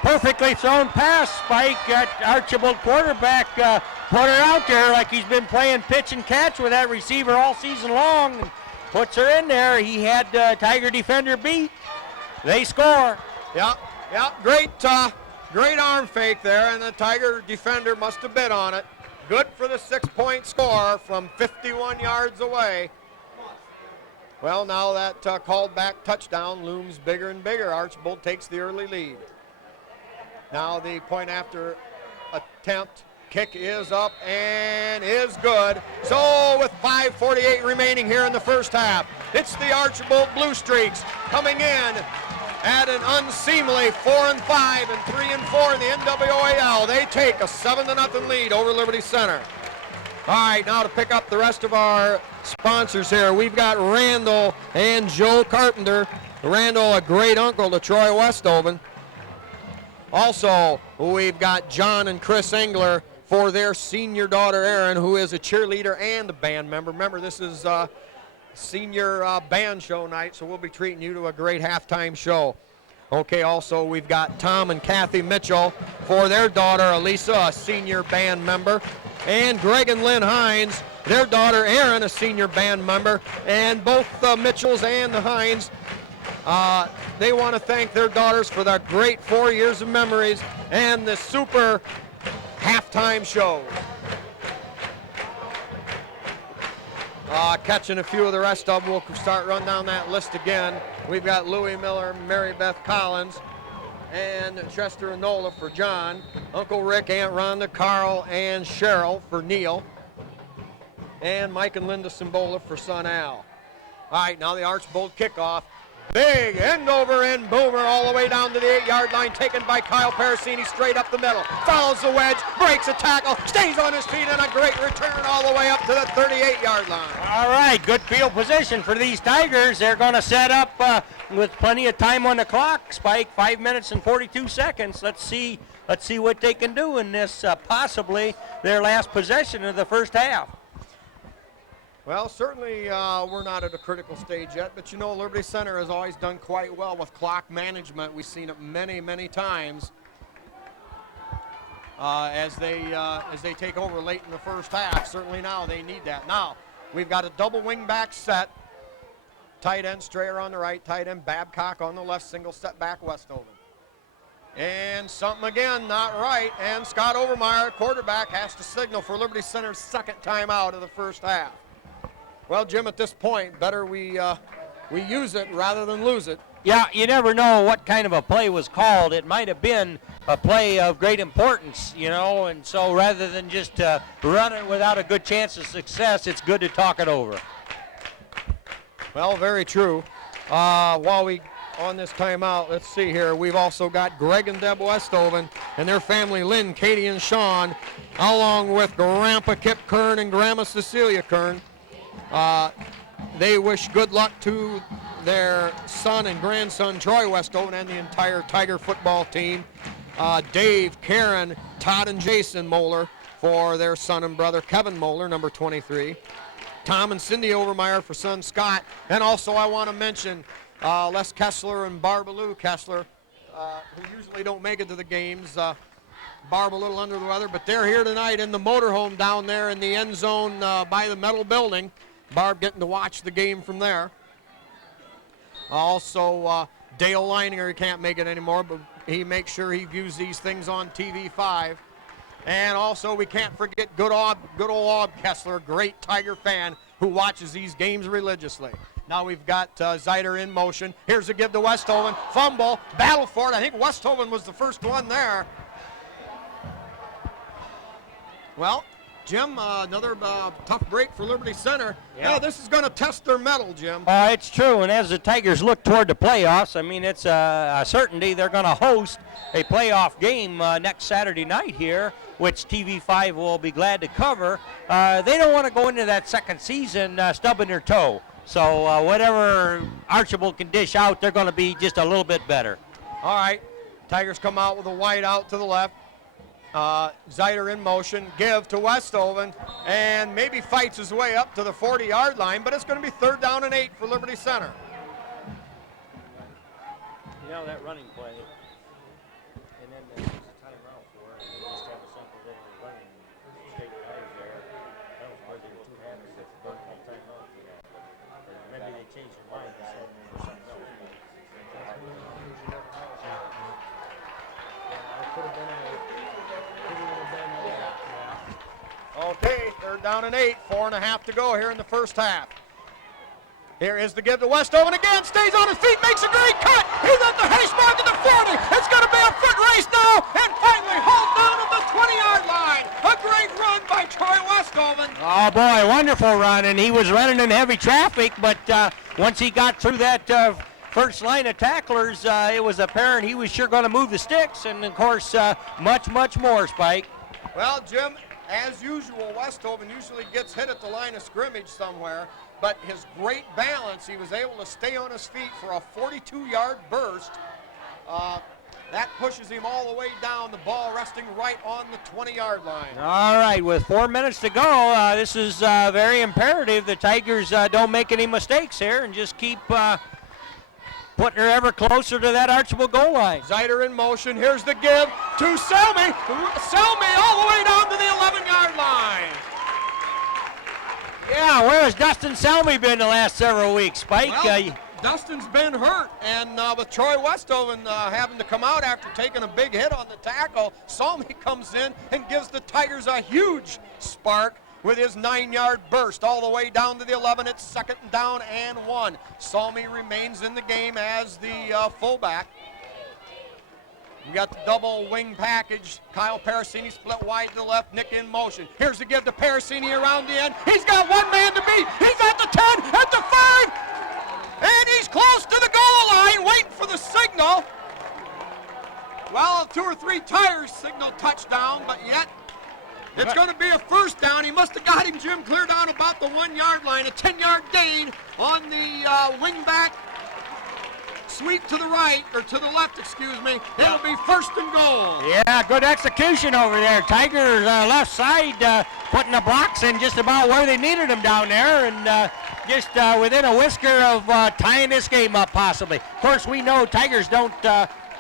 Perfectly thrown pass, Spike. Archbold quarterback put her out there like he's been playing pitch and catch with that receiver all season long. And puts her in there. He had Tiger defender beat. They score. Yeah, great arm fake there, and the Tiger defender must have bid on it. Good for the 6-point score from 51 yards away. Well, now that called back touchdown looms bigger and bigger. Archbold takes the early lead. Now the point after attempt, kick is up and is good. So with 5:48 remaining here in the first half, It's the Archbold Blue Streaks coming in at an unseemly 4-5 and 3-4 in the NWAL. They take a 7-0 lead over Liberty Center. All right, now to pick up the rest of our sponsors here, we've got Randall and Joe Carpenter. Randall, a great uncle to Troy Westoven. Also, we've got John and Chris Engler for their senior daughter, Erin, who is a cheerleader and a band member. Remember, this is senior band show night, so we'll be treating you to a great halftime show. Okay, also we've got Tom and Kathy Mitchell for their daughter, Elisa, a senior band member, and Greg and Lynn Hines, their daughter, Erin, a senior band member, and both the Mitchells and the Hines, they want to thank their daughters for their great 4 years of memories and the super halftime show. Catching a few of the rest of them, we'll start run down that list again. We've got Louie Miller, Mary Beth Collins, and Chester and Nola for John, Uncle Rick, Aunt Rhonda, Carl, and Cheryl for Neil, and Mike and Linda Simbola for son Al. All right, now the Archbold kickoff. Big end over end boomer all the way down to the 8-yard line, taken by Kyle Parasini straight up the middle. Follows the wedge, breaks a tackle, stays on his feet, and a great return all the way up to the 38-yard line. All right, good field position for these Tigers. They're going to set up with plenty of time on the clock. Spike, 5 minutes and 42 seconds. Let's see what they can do in this possibly their last possession of the first half. Well, certainly we're not at a critical stage yet, but you know Liberty Center has always done quite well with clock management. We've seen it many, many times as they take over late in the first half. Certainly now they need that. Now we've got a double wing back set. Tight end Strayer on the right, tight end Babcock on the left, single step back Westoven. And something again not right, and Scott Overmeyer, quarterback, has to signal for Liberty Center's second timeout of the first half. Well, Jim, at this point, better we use it rather than lose it. Yeah, you never know what kind of a play was called. It might have been a play of great importance, you know, and so rather than just run it without a good chance of success, it's good to talk it over. Well, very true. While we on this timeout, let's see here. We've also got Greg and Deb Westoven and their family, Lynn, Katie, and Sean, along with Grandpa Kip Kern and Grandma Cecilia Kern. They wish good luck to their son and grandson, Troy Westoven, and the entire Tiger football team. Dave, Karen, Todd, and Jason Moeller for their son and brother, Kevin Moeller, number 23. Tom and Cindy Overmeyer for son, Scott. And also I want to mention Les Kessler and Barb Lou Kessler, who usually don't make it to the games. Barb a little under the weather, but they're here tonight in the motorhome down there in the end zone by the metal building. Barb getting to watch the game from there. Also, Dale Leininger, he can't make it anymore, but he makes sure he views these things on TV5. And also, we can't forget good old Aub Kessler, great Tiger fan who watches these games religiously. Now we've got Zeider in motion. Here's a give to Westoven. Fumble, battle for it. I think Westoven was the first one there. Well, Jim, another tough break for Liberty Center. Yeah, this is going to test their mettle, Jim. It's true, and as the Tigers look toward the playoffs, I mean, it's a certainty they're going to host a playoff game next Saturday night here, which TV5 will be glad to cover. They don't want to go into that second season stubbing their toe. So whatever Archbold can dish out, they're going to be just a little bit better. All right, Tigers come out with a wide out to the left. Zeider in motion, give to Westoven, and maybe fights his way up to the 40-yard line, but it's going to be 3rd down and 8 for Liberty Center. You know, that running play, and then there's a timeout for it, and they just have a simple little running straight drive there. I don't know, are they too happy that they don't have timeout for that? Or maybe they changed their mind and said for something else. Okay, 3rd down and 8, 4.5 to go here in the first half. Here is the give to Westoven again, stays on his feet, makes a great cut. He's at the hash mark at the 40. It's going to be a foot race now, and finally hauled down at the 20-yard line. A great run by Troy Westoven. Westhoven. Oh, boy, wonderful run, and he was running in heavy traffic, but once he got through that first line of tacklers, it was apparent he was sure going to move the sticks, and, of course, much more, Spike. Well, Jim, as usual, Westhoven usually gets hit at the line of scrimmage somewhere, but his great balance, he was able to stay on his feet for a 42-yard burst. That pushes him all the way down, the ball resting right on the 20-yard line. All right, with 4 minutes to go, this is very imperative the Tigers don't make any mistakes here and just keep putting her ever closer to that Archbold goal line. Zeiter in motion. Here's the give to Selmy. Selmy all the way down to the 11-yard line. Yeah, where has Dustin Selmy been the last several weeks, Spike? Well, Dustin's been hurt, and with Troy Westhoven having to come out after taking a big hit on the tackle, Selmy comes in and gives the Tigers a huge spark with his 9-yard burst all the way down to the 11. It's 2nd down and 1. Selmy remains in the game as the fullback. We got the double wing package. Kyle Parasini split wide to the left. Nick in motion. Here's the give to Parasini around the end. He's got one man to beat. He's at the 10, at the 5, and he's close to the goal line, waiting for the signal. Well, 2 or 3 tires signal touchdown, but yet it's going to be a first down. He must have got him, Jim, clear down about the 1-yard line. A 10-yard gain on the wing back. Sweep to the right, or to the left, excuse me. It'll be 1st and goal. Yeah, good execution over there. Tigers left side putting the blocks in just about where they needed them down there, and just within a whisker of tying this game up possibly. Of course, we know Tigers don't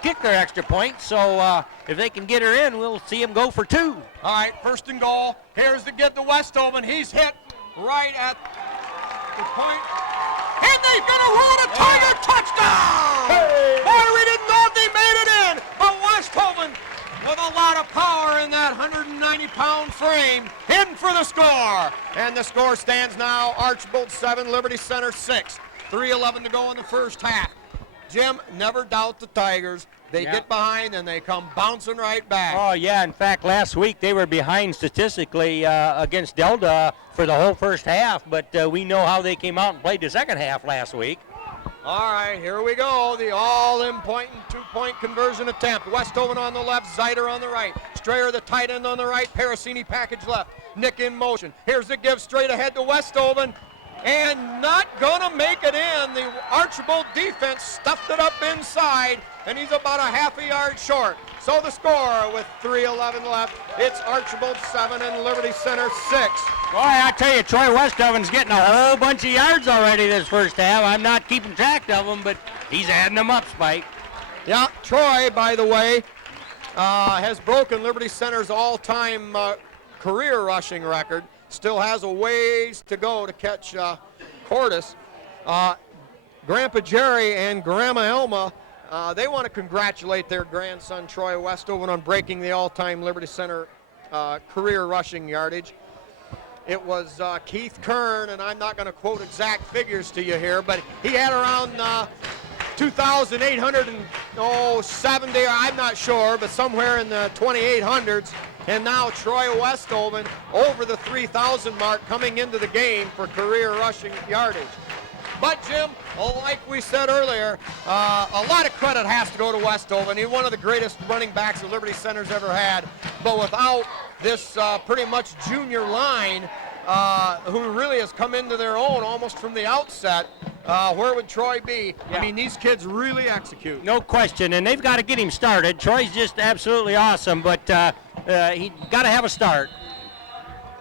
kick their extra points, so if they can get her in, we'll see them go for 2. All right, 1st and goal. Here's the give to Westhoven. He's hit right at the point. And they're going to run a Tiger touchdown! Hey. Boy, we didn't know if they made it in, but Westhoven, with a lot of power in that 190-pound frame, in for the score. And the score stands now, Archbold 7, Liberty Center 6. 3:11 to go in the first half. Jim, never doubt the Tigers. They get behind and they come bouncing right back. Oh, yeah. In fact, last week they were behind statistically against Delta for the whole first half, but we know how they came out and played the second half last week. All right, here we go. The all-important 2-point conversion attempt. Westhoven on the left, Zeiter on the right. Strayer, the tight end on the right. Parasini package left. Nick in motion. Here's the give straight ahead to Westhoven. And not going to make it in. The Archbold defense stuffed it up inside, and he's about a half a yard short. So the score with 3:11 left, it's Archbold 7 and Liberty Center 6. Boy, I tell you, Troy Westhoven's getting a whole bunch of yards already this first half. I'm not keeping track of them, but he's adding them up, Spike. Yeah, Troy, by the way, has broken Liberty Center's all-time career rushing record. Still has a ways to go to catch Cordis. Grandpa Jerry and Grandma Elma, they want to congratulate their grandson Troy Westhoven on breaking the all-time Liberty Center career rushing yardage. It was Keith Kern, and I'm not going to quote exact figures to you here, but he had around 2,870, I'm not sure, but somewhere in the 2,800s. And now Troy Westhoven over the 3,000 mark coming into the game for career rushing yardage. But Jim, like we said earlier, a lot of credit has to go to Westhoven. He's one of the greatest running backs that Liberty Center's ever had. But without this pretty much junior line, who really has come into their own almost from the outset, where would Troy be? Yeah. I mean, these kids really execute. No question, and they've got to get him started. Troy's just absolutely awesome, but he got to have a start.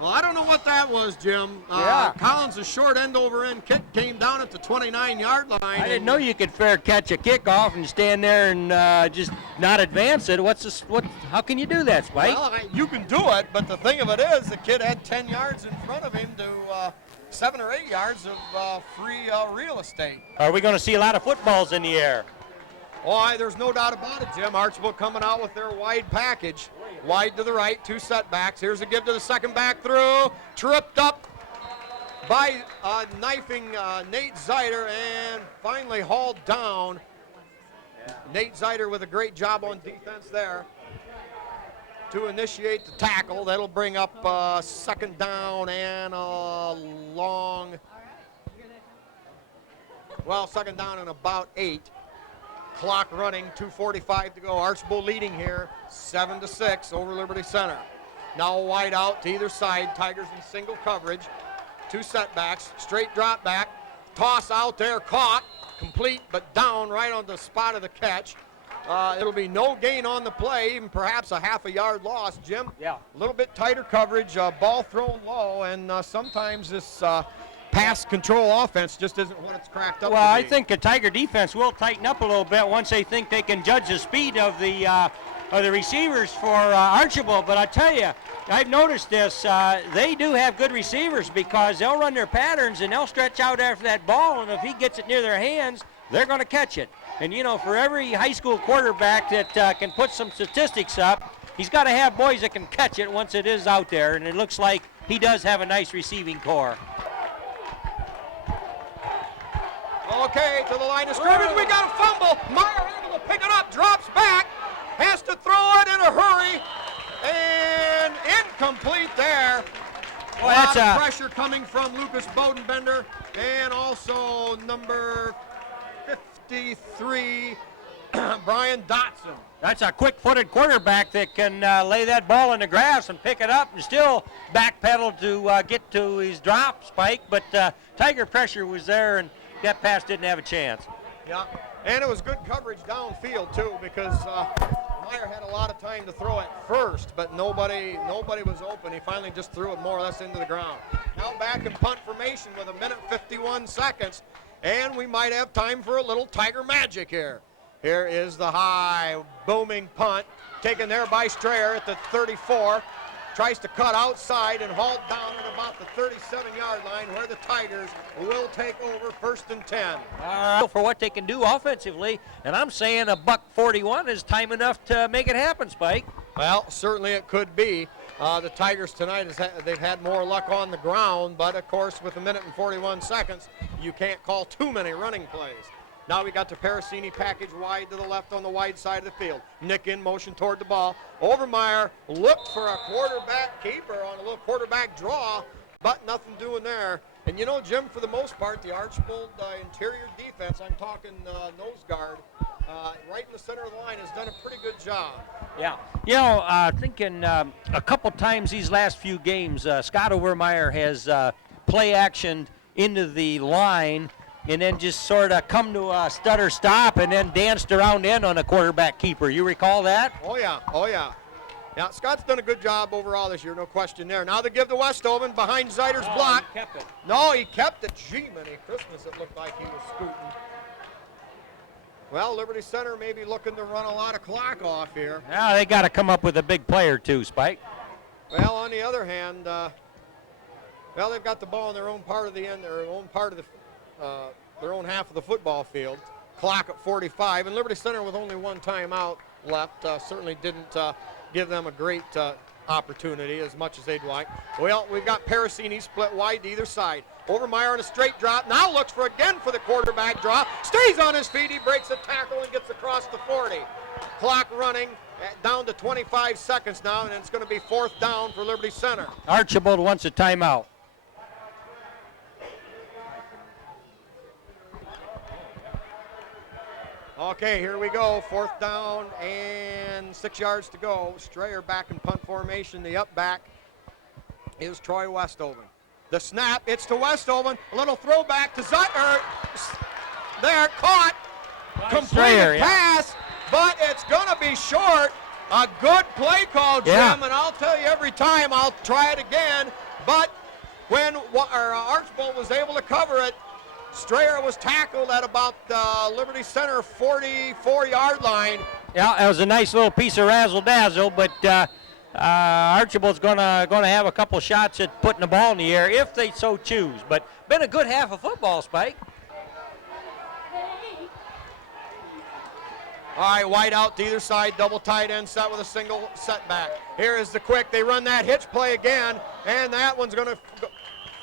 Well, I don't know what that was, Jim. Collins' short end-over-end kick came down at the 29-yard line. I didn't know you could fair catch a kickoff and stand there and just not advance it. How can you do that, Spike? Well, you can do it, but the thing of it is the kid had 10 yards in front of him to 7 or 8 yards of free real estate. Are we going to see a lot of footballs in the air? Oh, there's no doubt about it, Jim. Archbold coming out with their wide package. Wide to the right, 2 setbacks. Here's a give to the second back through. Tripped up by knifing Nate Zeiter and finally hauled down. Nate Zeiter with a great job on defense there. to initiate the tackle. That'll bring up second down and a long, well, second down and about 8. Clock running, 2:45 to go. Archbold leading here, 7-6 over Liberty Center. Now a wide out to either side. Tigers in single coverage. 2 setbacks, straight drop back. Toss out there, caught, complete, but down right on the spot of the catch. It'll be no gain on the play, even perhaps a half a yard loss, Jim. Yeah. A little bit tighter coverage, ball thrown low, and sometimes this pass control offense just isn't what it's cracked up to be. Well, I think the Tiger defense will tighten up a little bit once they think they can judge the speed of the receivers for Archbold. But I tell you, I've noticed this. They do have good receivers because they'll run their patterns and they'll stretch out after that ball, and if he gets it near their hands, they're going to catch it. And, you know, for every high school quarterback that can put some statistics up, he's got to have boys that can catch it once it is out there, and it looks like he does have a nice receiving core. Okay, to the line of scrimmage, we got a fumble. Meyer able to pick it up, drops back, has to throw it in a hurry, and incomplete there. Well, a lot of pressure coming from Lucas Bodenbender, and also number 53, Brian Dotson. That's a quick-footed quarterback that can lay that ball in the grass and pick it up and still backpedal to get to his drop spike, but Tiger pressure was there, and that pass didn't have a chance. Yeah, and it was good coverage downfield too, because Meyer had a lot of time to throw it first, but nobody was open. He finally just threw it more or less into the ground. Now back in punt formation with 1:51 seconds, and we might have time for a little Tiger magic here. Here is the high booming punt, taken there by Strayer at the 34. Tries to cut outside and halt down at about the 37-yard line, where the Tigers will take over 1st and 10. For what they can do offensively, and I'm saying $1:41 is time enough to make it happen, Spike. Well, certainly it could be. The Tigers tonight, they've had more luck on the ground, but of course with 1:41 seconds, you can't call too many running plays. Now we got the Parasini package wide to the left on the wide side of the field. Nick in motion toward the ball. Overmeyer looked for a quarterback keeper on a little quarterback draw, but nothing doing there. And you know, Jim, for the most part, the Archbold interior defense, I'm talking nose guard, right in the center of the line, has done a pretty good job. Yeah. You know, thinking a couple times these last few games, Scott Overmeyer has play actioned into the line and then just sort of come to a stutter stop and then danced around in on a quarterback keeper. You recall that? Oh, yeah. Oh, yeah. Yeah, Scott's done a good job overall this year, no question there. Now they give to Westoven behind Zeider's block. He kept it. No, he kept it. Gee, many Christmas, it looked like he was scooting. Well, Liberty Center may be looking to run a lot of clock off here. Now they got to come up with a big play or two, Spike. Well, on the other hand, well, they've got the ball in their own part of the end, their own part of the their own half of the football field. Clock at 45, and Liberty Center with only one timeout left certainly didn't give them a great opportunity as much as they'd like. Well, we've got Parasini split wide to either side. Overmeyer on a straight drop, now looks for the quarterback draw, stays on his feet, he breaks a tackle and gets across the 40. Clock running down to 25 seconds now, and it's going to be 4th down for Liberty Center. Archbold wants a timeout. Okay, here we go. 4th down and 6 yards to go. Strayer back in punt formation. The up back is Troy Westoven. The snap, it's to Westoven. A little throwback to Zutter. There, caught. Completed pass, but it's going to be short. A good play call, Jim, and I'll tell you every time I'll try it again. But when Archbold was able to cover it, Strayer was tackled at about Liberty Center 44-yard line. Yeah, it was a nice little piece of razzle-dazzle, but Archbold's gonna have a couple shots at putting the ball in the air if they so choose. But been a good half of football, Spike. All right, wide out to either side, double tight end set with a single setback. Here is the quick. They run that hitch play again, and that one's going to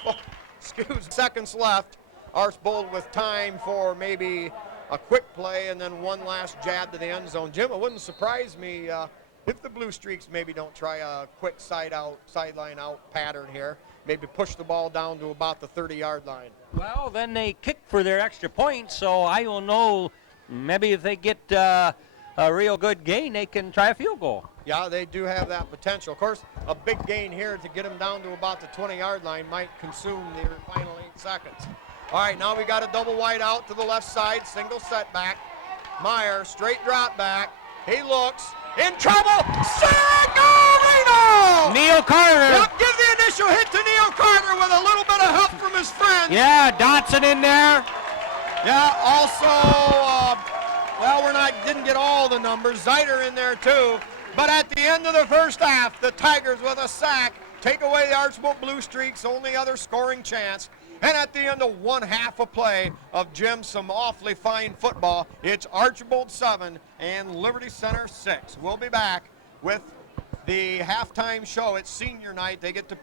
go. Seconds left. Archbold with time for maybe a quick play and then one last jab to the end zone. Jim, it wouldn't surprise me if the Blue Streaks maybe don't try a quick sideline out pattern here, maybe push the ball down to about the 30-yard line. Well, then they kick for their extra point, so I don't know. Maybe if they get a real good gain, they can try a field goal. Yeah, they do have that potential. Of course, a big gain here to get them down to about the 20-yard line might consume their final 8 seconds. All right, now we got a double wide out to the left side, single setback. Meyer, straight drop back. He looks, in trouble. Sack! Oh, Reno! Neil Carter. Yep, give the initial hit to Neil Carter with a little bit of help from his friends. Yeah, Dotson in there. Yeah, also, didn't get all the numbers. Zeiter in there too. But at the end of the first half, the Tigers with a sack take away the Archbold Blue Streaks' only other scoring chance. And at the end of one half of play of Jim, some awfully fine football, it's Archbold 7 and Liberty Center 6. We'll be back with the halftime show. It's senior night. They get to...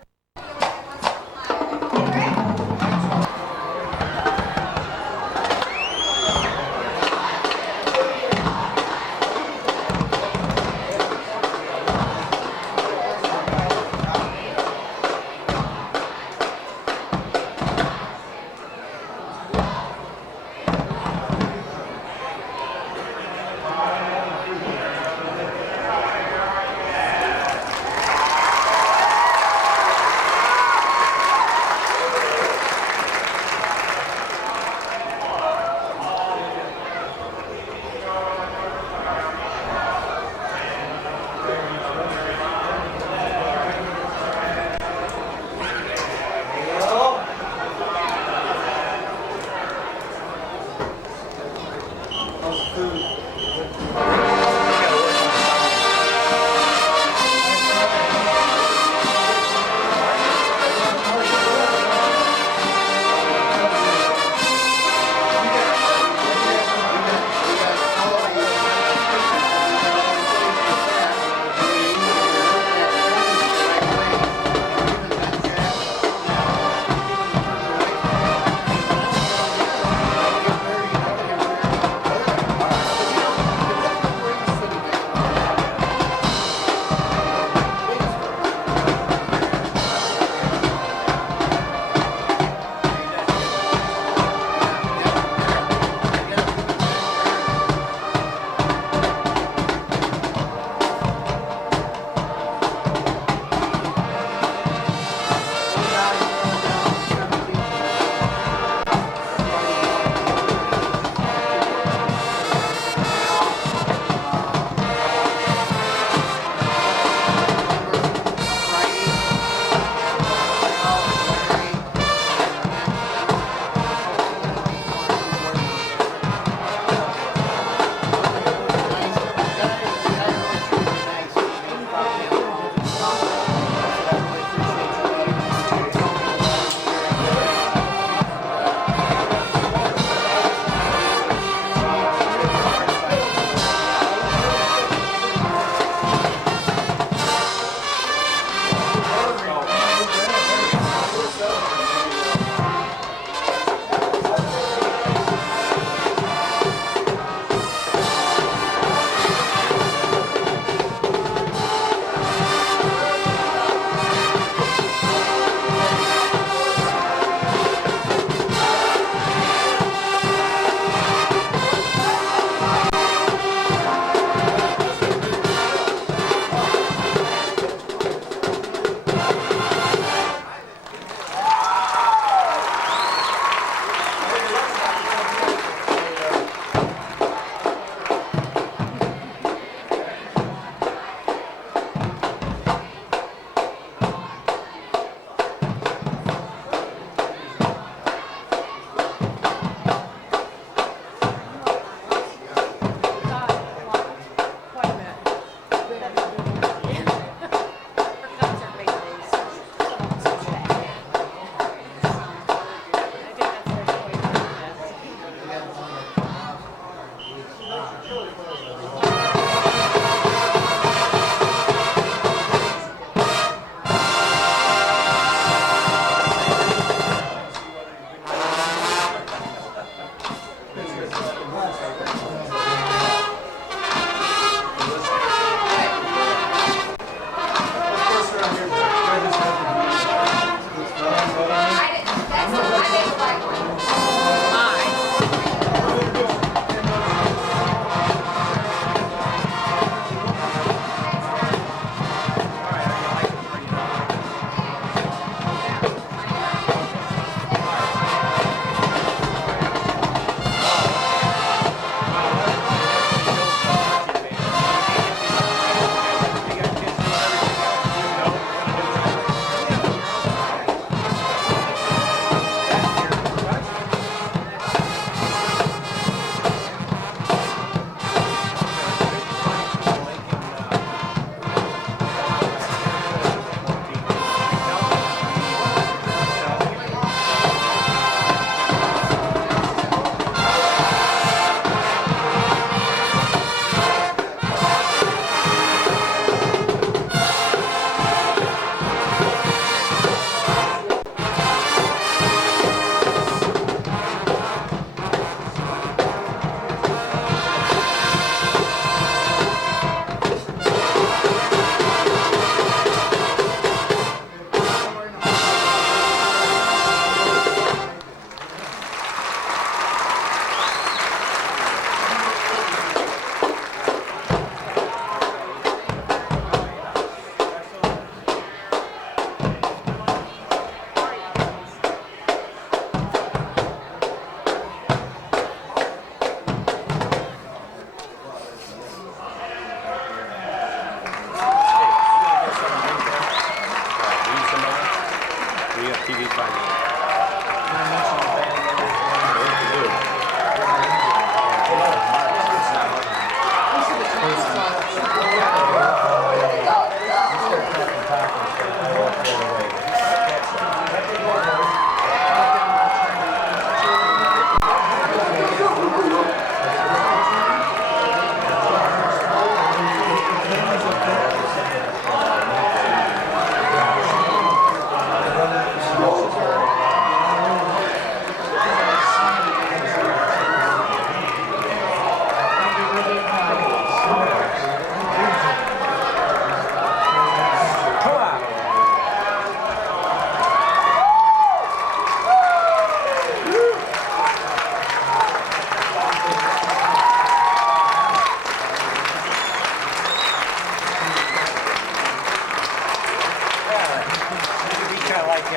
you have TV5.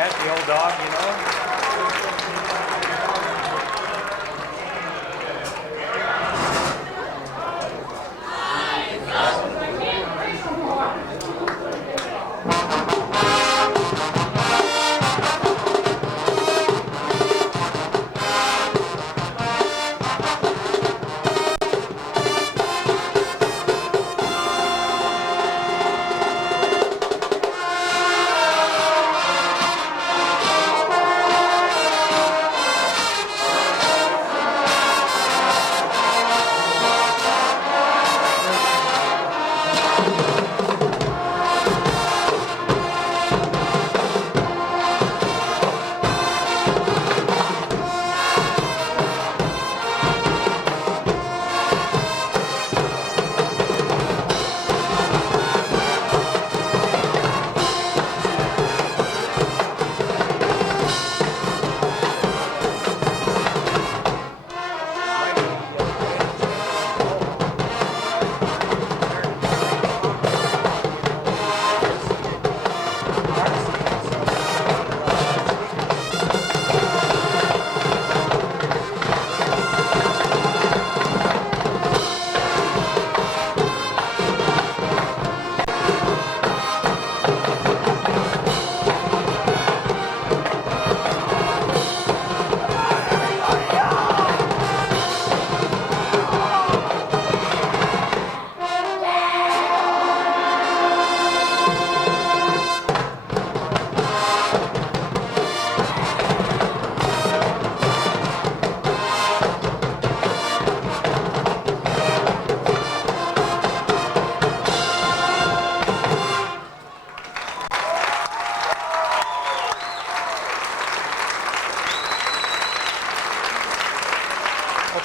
The old dog, you know.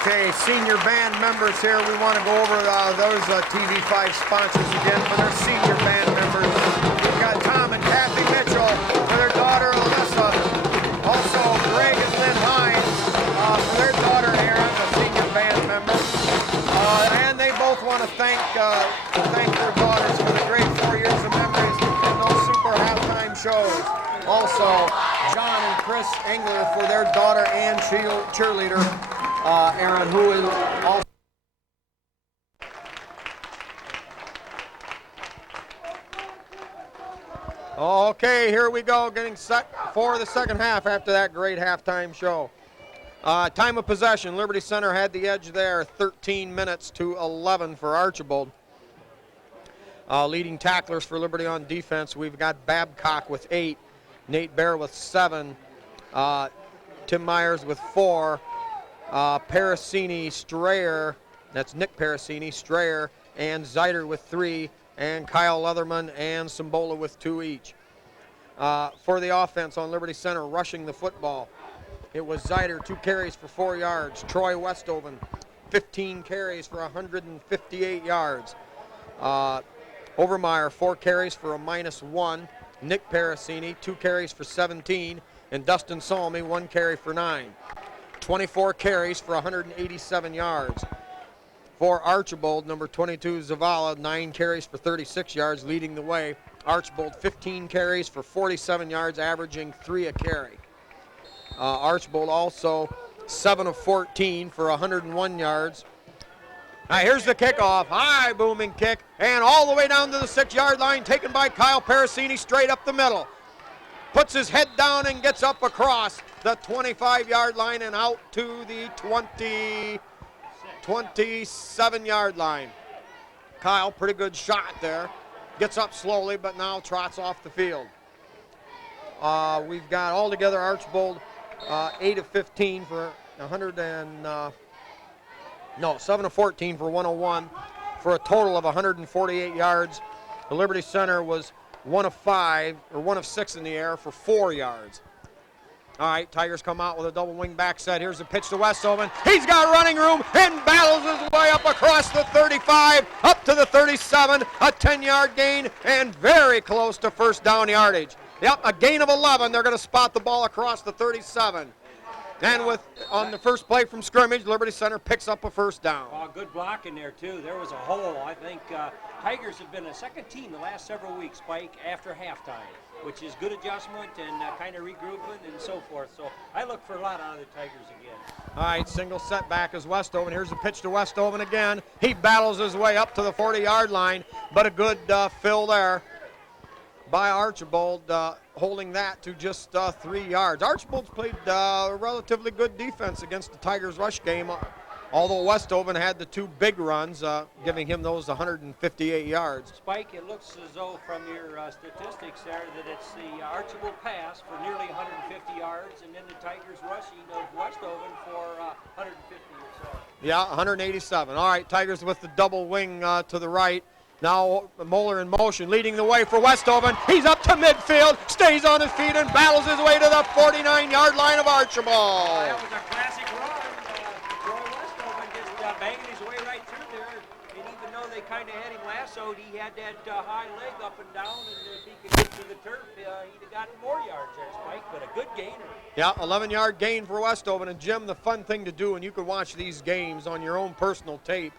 Okay, senior band members here, we want to go over those TV5 sponsors again for their senior band members. We've got Tom and Kathy Mitchell for their daughter Alyssa. Also Greg and Lynn Hines for their daughter Erin, a senior band member. And they both want to thank their daughters for the great 4 years of memories and those super halftime shows. Also, John and Chris Engler for their daughter and cheerleader. Aaron, who is also... Okay, here we go, getting set for the second half after that great halftime show. Time of possession, Liberty Center had the edge there, 13 minutes to 11 for Archbold. Leading tacklers for Liberty on defense, we've got Babcock with 8, Nate Bear with 7, Tim Myers with 4, Parasini, Strayer, that's Nick Parasini, Strayer, and Zeider with 3, and Kyle Leatherman and Sambola with 2 each. For the offense on Liberty Center, rushing the football, it was Zeider, 2 carries for 4 yards. Troy Westoven, 15 carries for 158 yards. Overmeyer, 4 carries for a -1. Nick Parasini, 2 carries for 17. And Dustin Salmi, 1 carry for 9. 24 carries for 187 yards. For Archbold, number 22, Zavala, 9 carries for 36 yards, leading the way. Archbold, 15 carries for 47 yards, averaging 3 a carry. Archbold also 7 of 14 for 101 yards. Now here's the kickoff, high booming kick, and all the way down to the 6-yard line, taken by Kyle Parasini straight up the middle. puts his head down and gets up across the 25-yard line and out to the 27-yard line. Kyle, pretty good shot there. Gets up slowly, but now trots off the field. We've got altogether Archbold 8 of 15 for 7 of 14 for 101 for a total of 148 yards. The Liberty Center was 1 of 6 in the air for 4 yards. All right, Tigers come out with a double wing back set. Here's a pitch to Westoven. He's got running room and battles his way up across the 35, up to the 37, a 10-yard gain, and very close to first down yardage. Yep, a gain of 11. They're going to spot the ball across the 37. And on the first play from scrimmage, Liberty Center picks up a first down. Good block in there, too. There was a hole. I think Tigers have been a second team the last several weeks, Spike, after halftime, which is good adjustment and kind of regrouping and so forth. So I look for a lot out of the Tigers again. All right, single setback is Westoven. Here's the pitch to Westoven again. He battles his way up to the 40-yard line, but a good fill there by Archbold, holding that to just 3 yards. Archbold's played a relatively good defense against the Tigers' rush game, although Westoven had the 2 big runs, giving him those 158 yards. Spike, it looks as though from your statistics there that it's the Archbold pass for nearly 150 yards and then the Tigers rushing of Westoven for 150 or so. Yeah, 187. All right, Tigers with the double wing to the right. Now Moeller in motion, leading the way for Westoven. He's up to midfield, stays on his feet, and battles his way to the 49-yard line of Archbold. That was a classic run. Troy Westoven just banging his way right through there. And even though they kind of had him lassoed, he had that high leg up and down, and if he could get to the turf, he'd have gotten more yards there, Spike, but a good gainer. Yeah, 11-yard gain for Westoven. And Jim, the fun thing to do, and you can watch these games on your own personal tape,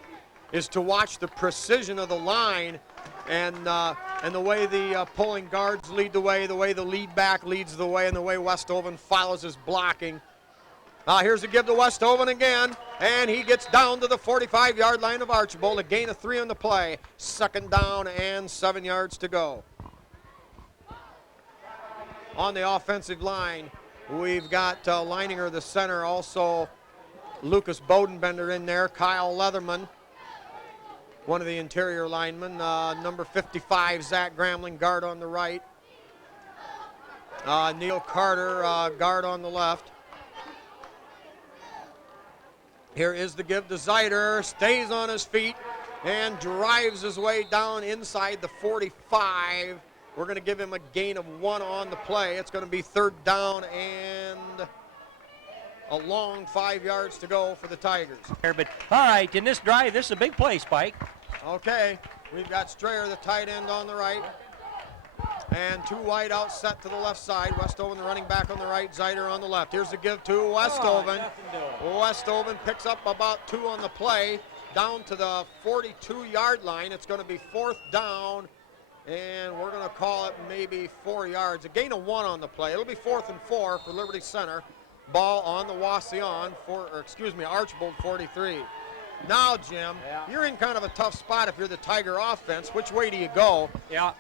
is to watch the precision of the line and the way the pulling guards lead the way the lead back leads the way, and the way Westoven follows his blocking. Here's a give to Westoven again, and he gets down to the 45-yard line of Archbold. A gain of 3 on the play. Second down and 7 yards to go. On the offensive line, we've got Leininger, the center, also Lucas Bodenbender in there, Kyle Leatherman, one of the interior linemen, number 55, Zach Gramling, guard on the right. Neil Carter, guard on the left. Here is the give to Zeider, stays on his feet and drives his way down inside the 45. We're going to give him a gain of 1 on the play. It's going to be third down and a long 5 yards to go for the Tigers. But all right, in this drive, this is a big play, Spike. Okay, we've got Strayer, the tight end, on the right, and 2 wide out set to the left side. Westoven, the running back, on the right, Zeider on the left. Here's the give to Westoven. Westoven picks up about 2 on the play, down to the 42-yard line. It's going to be fourth down, and we're going to call it maybe 4 yards. A gain of 1 on the play. It'll be 4th and 4 for Liberty Center. Ball on the Archbold 43. Now, Jim, you're in kind of a tough spot if you're the Tiger offense. Which way do you go? Yeah.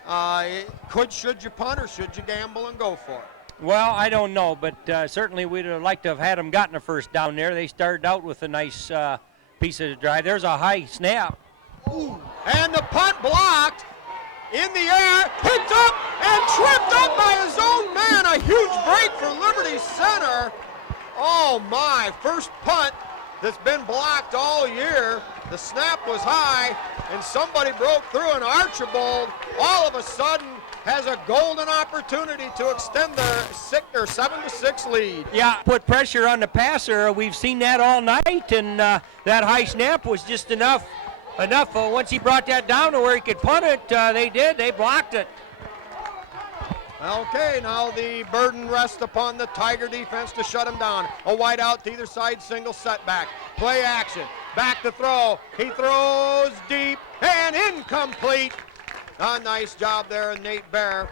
Should you punt or should you gamble and go for it? Well, I don't know, but certainly we'd have liked to have had them gotten a first down there. They started out with a nice piece of the drive. There's a high snap. Ooh. And the punt blocked in the air, picked up and tripped up by his own man. A huge break for Liberty Center. Oh my, first punt that's been blocked all year. The snap was high, and somebody broke through, and Archbold all of a sudden has a golden opportunity to extend their 7-6 lead. Yeah, put pressure on the passer. We've seen that all night, and that high snap was just enough. Once he brought that down to where he could punt it, they blocked it. Okay, now the burden rests upon the Tiger defense to shut him down. A wide out to either side, single setback. Play action, back to throw. He throws deep and incomplete. A nice job there, Nate Bear,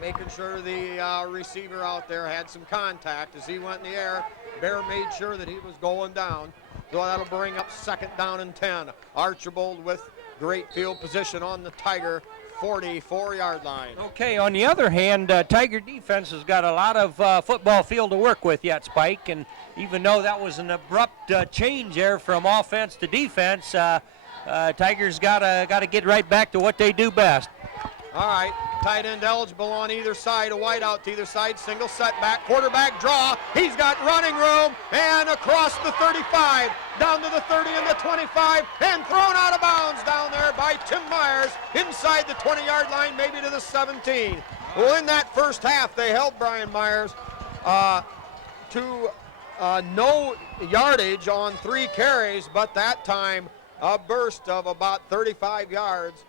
making sure the receiver out there had some contact as he went in the air. Bear made sure that he was going down. So that'll bring up second down and 10. Archbold with great field position on the Tiger 44-yard line. Okay, on the other hand, Tiger defense has got a lot of football field to work with yet, Spike, and even though that was an abrupt change there from offense to defense, Tigers got to get right back to what they do best. All right, tight end eligible on either side, a wide out to either side, single setback, quarterback draw. He's got running room, and across the 35, down to the 30 and the 25, and thrown out of bounds down there by Tim Myers inside the 20-yard line, maybe to the 17. Well, in that first half, they held Brian Myers to no yardage on 3 carries, but that time a burst of about 35 yards.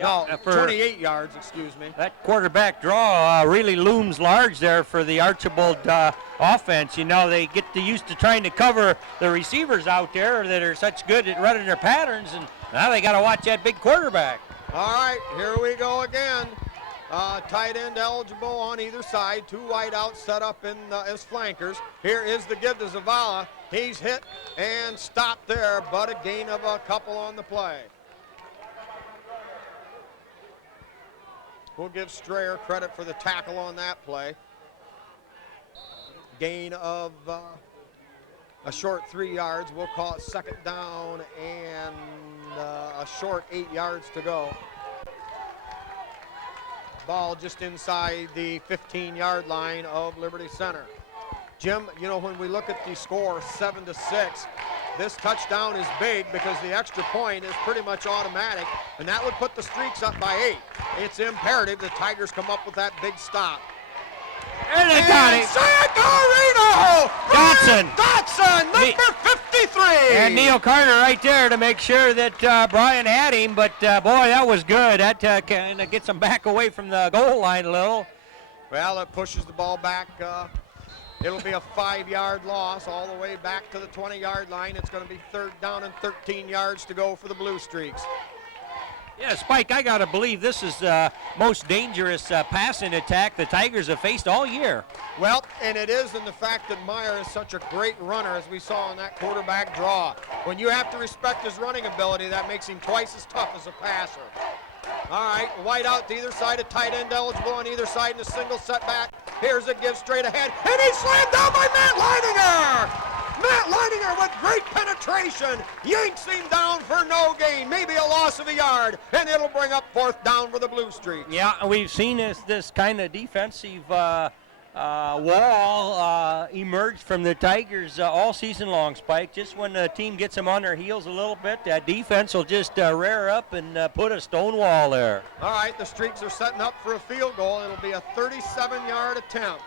No, 28 yards, excuse me. That quarterback draw really looms large there for the Archbold offense. You know, they get used to trying to cover the receivers out there that are such good at running their patterns, and now they got to watch that big quarterback. All right, here we go again. Tight end eligible on either side. 2 wide outs set up as flankers. Here is the give to Zavala. He's hit and stopped there, but a gain of a couple on the play. We'll give Strayer credit for the tackle on that play. Gain of a short 3 yards. We'll call it second down and a short 8 yards to go. Ball just inside the 15-yard line of Liberty Center. Jim, you know, when we look at the score, 7-6, this touchdown is big because the extra point is pretty much automatic, and that would put the Streaks up by 8. It's imperative the Tigers come up with that big stop. And they got it. Sagarino! Dotson, number 53! And Neil Carter right there to make sure that Brian had him, but boy, that was good. That kind of gets him back away from the goal line a little. Well, it pushes the ball back. It'll be a 5-yard loss all the way back to the 20-yard line. It's going to be third down and 13 yards to go for the Blue Streaks. Yeah, Spike, I got to believe this is the most dangerous passing attack the Tigers have faced all year. Well, and it is in the fact that Meyer is such a great runner, as we saw on that quarterback draw. When you have to respect his running ability, that makes him twice as tough as a passer. All right, wide out to either side, a tight end eligible on either side in a single setback. Here's a give straight ahead, and he's slammed down by Matt Leininger! Matt Leininger with great penetration yanks him down for no gain, maybe a loss of a yard, and it'll bring up fourth down for the Blue Streaks. Yeah, we've seen this kind of defensive wall emerge from the Tigers all season long, Spike. Just when the team gets them on their heels a little bit, that defense will just rear up and put a stone wall there. All right, the Streaks are setting up for a field goal. It'll be a 37-yard attempt.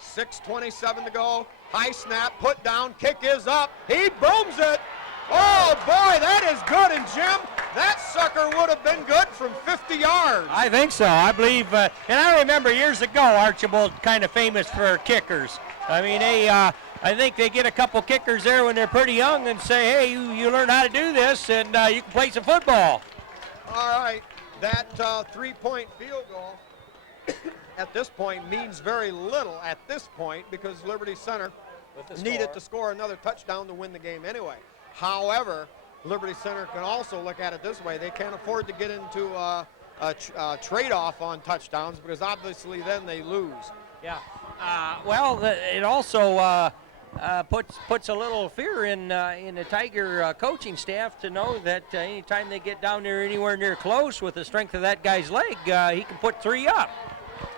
6:27 to go. High snap, put down, kick is up. He booms it. Oh, boy, that is good. And, Jim, that sucker would have been good from 50 yards. I think so. I believe, and I remember years ago, Archbold kind of famous for kickers. I mean, I think they get a couple kickers there when they're pretty young and say, hey, you learn how to do this, and you can play some football. All right, that 3-point field goal at this point means very little at this point because Liberty Center needed to score another touchdown to win the game anyway. However, Liberty Center can also look at it this way. They can't afford to get into a trade-off on touchdowns because obviously then they lose. Yeah. Well, it also puts a little fear in the Tiger coaching staff to know that anytime they get down there anywhere near close with the strength of that guy's leg, he can put 3 up.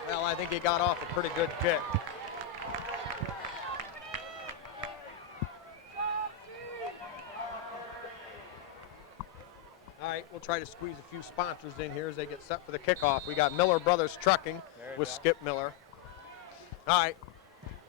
Well, I think he got off a pretty good kick. All right, we'll try to squeeze a few sponsors in here as they get set for the kickoff. We got Miller Brothers Trucking with Skip Miller. All right,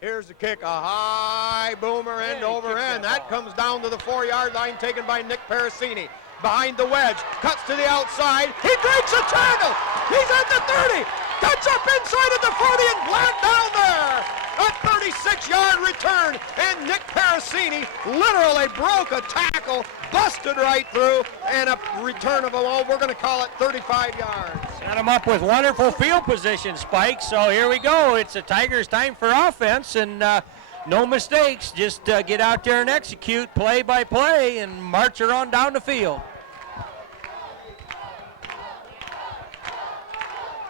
here's the kick, a high boomer end over end. That comes down to the 4-yard line taken by Nick Parasini. Behind the wedge, cuts to the outside. He breaks a tackle. He's at the 30. Cuts up inside of the 40 and flat down there. A 36-yard return, and Nick Parasini literally broke a tackle, busted right through, and a return of we're going to call it 35 yards. Set him up with wonderful field position, Spike. So here we go. It's the Tigers' time for offense, and no mistakes. Just get out there and execute play by play and march her on down the field.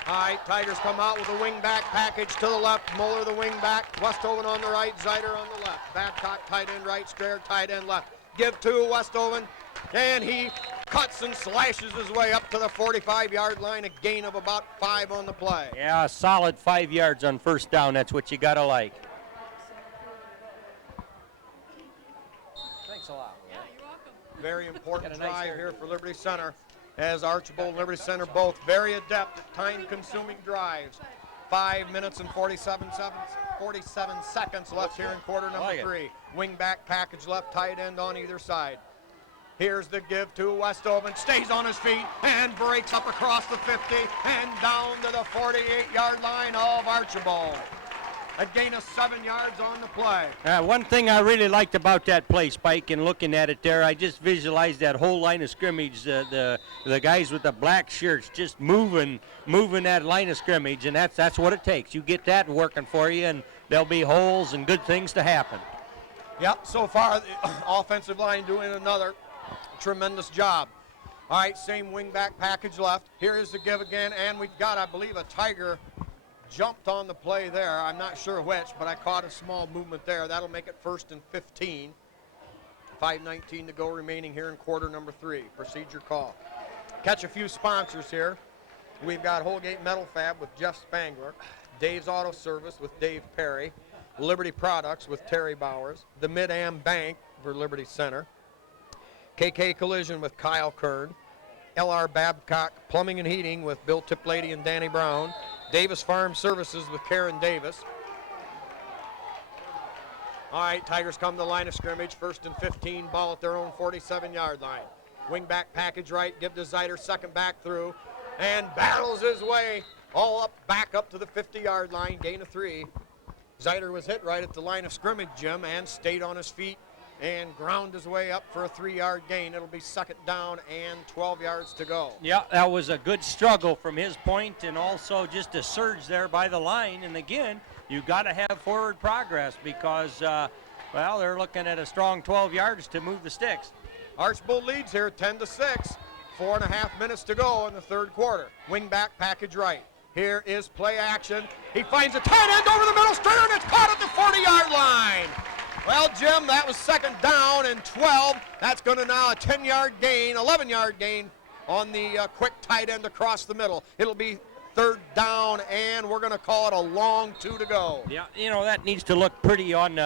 All right, Tigers come out with a wing back package to the left. Muller the wing back. Westhoven on the right. Zeider on the left. Babcock tight end right. Strayer tight end left. Give to Westhoven. And he cuts and slashes his way up to the 45-yard line. A gain of about 5 on the play. Yeah, a solid 5 yards on first down. That's what you got to like. Thanks a lot. Yeah, you're welcome. Very important Got a nice drive hair. here for Liberty Center, as Archbold and Liberty Center both very adept at time-consuming drives. 5 minutes and 47 seconds left here in quarter number Like it. 3. Wing back package left, tight end on either side. Here's the give to Westhoven, stays on his feet and breaks up across the 50 and down to the 48-yard line of Archbold. A gain of 7 yards on the play. One thing I really liked about that play, Spike, and looking at it there, I just visualized that whole line of scrimmage, the guys with the black shirts just moving that line of scrimmage, and that's what it takes. You get that working for you, and there'll be holes and good things to happen. Yep, so far the offensive line doing another tremendous job. All right, same wing back package left. Here is the give again, and we've got, I believe, a Tiger jumped on the play there. I'm not sure which, but I caught a small movement there. That'll make it 1st and 15. 5:19 to go remaining here in quarter number 3. Procedure call. Catch a few sponsors here. We've got Holgate Metal Fab with Jeff Spangler, Dave's Auto Service with Dave Perry, Liberty Products with Terry Bowers, the Mid-Am Bank for Liberty Center, KK Collision with Kyle Kern, LR Babcock Plumbing and Heating with Bill Tiplady and Danny Brown, Davis Farm Services with Karen Davis. All right, Tigers come to the line of scrimmage, 1st and 15, ball at their own 47-yard line. Wing back package right, give to Zeider, second back through, and battles his way all up, back up to the 50-yard line, gain of 3. Zeider was hit right at the line of scrimmage, Jim, and stayed on his feet and ground his way up for a 3-yard gain. It'll be 2nd down and 12 yards to go. Yeah, that was a good struggle from his point, and also just a surge there by the line. And again, you got to have forward progress because, well, they're looking at a strong 12 yards to move the sticks. Archbold leads here 10-6. 4.5 minutes to go in the 3rd quarter. Wing back package right. Here is play action. He finds a tight end over the middle, straight, and it's caught at the 40-yard line. Well, Jim, that was 2nd down and 12. That's going to now a 10-yard gain, 11-yard gain on the quick tight end across the middle. It'll be 3rd down, and we're going to call it a long 2 to go. Yeah, you know, that needs to look pretty on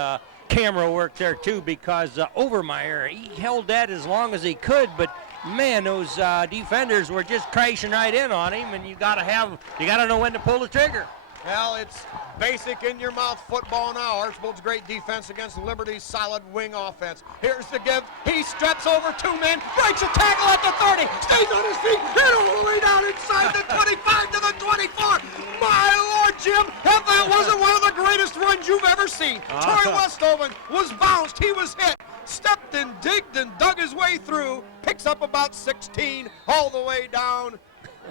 camera work there, too, because Overmeyer, he held that as long as he could, but man, those defenders were just crashing right in on him, and you got to know when to pull the trigger. Well, it's basic in-your-mouth football now. Archbold's great defense against Liberty's solid wing offense. Here's the give. He steps over 2 men, breaks a tackle at the 30, stays on his feet, and all the way down inside the 25 to the 24. My Lord, Jim, if that wasn't one of the greatest runs you've ever seen. Troy Westhoven was bounced. He was hit, stepped and digged and dug his way through, picks up about 16 all the way down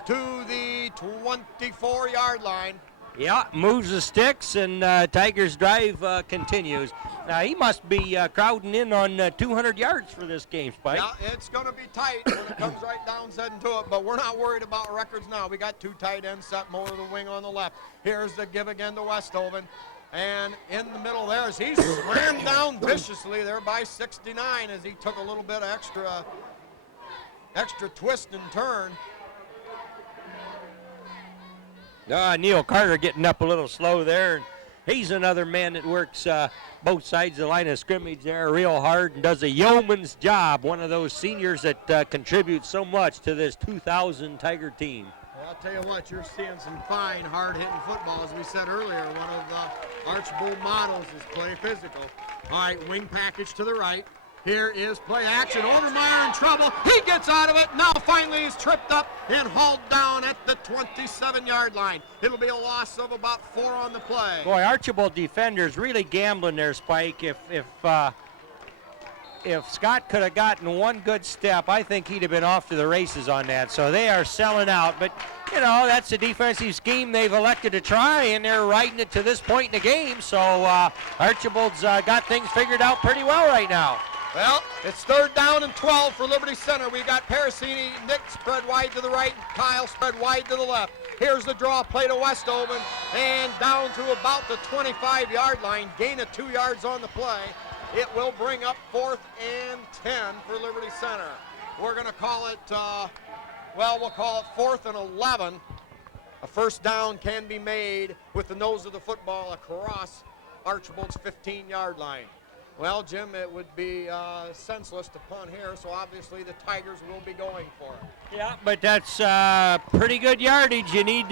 to the 24-yard line. Yeah, moves the sticks, and Tigers' drive continues. Now, he must be crowding in on 200 yards for this game, Spike. Yeah, it's going to be tight when it comes right down setting to it, but we're not worried about records now. We got 2 tight ends set, Muller the wing on the left. Here's the give again to Westhoven. And in the middle there, as he slammed down viciously there by 69 as he took a little bit of extra twist and turn. Neil Carter getting up a little slow there. He's another man that works both sides of the line of scrimmage there real hard and does a yeoman's job. One of those seniors that contributes so much to this 2000 Tiger team. Well, I'll tell you what, you're seeing some fine, hard-hitting football. As we said earlier, one of the Archbold models is play physical. All right, wing package to the right. Here is play action. Overmeyer in trouble. He gets out of it. Now finally he's tripped up and hauled down at the 27-yard line. It'll be a loss of about 4 on the play. Boy, Archbold defenders really gambling there, Spike. If Scott could have gotten one good step, I think he'd have been off to the races on that. So they are selling out. But, you know, that's a defensive scheme they've elected to try, and they're riding it to this point in the game. So Archbold's got things figured out pretty well right now. Well, it's 3rd down and 12 for Liberty Center. We got Parasini, Nick spread wide to the right, Kyle spread wide to the left. Here's the draw play to Westoven, and down to about the 25-yard line. Gain of 2 yards on the play. It will bring up 4th and 10 for Liberty Center. We're going to call it, we'll call it 4th and 11. A first down can be made with the nose of the football across Archbold's 15-yard line. Well, Jim, it would be senseless to punt here, so obviously the Tigers will be going for it. Yeah, but that's pretty good yardage. You need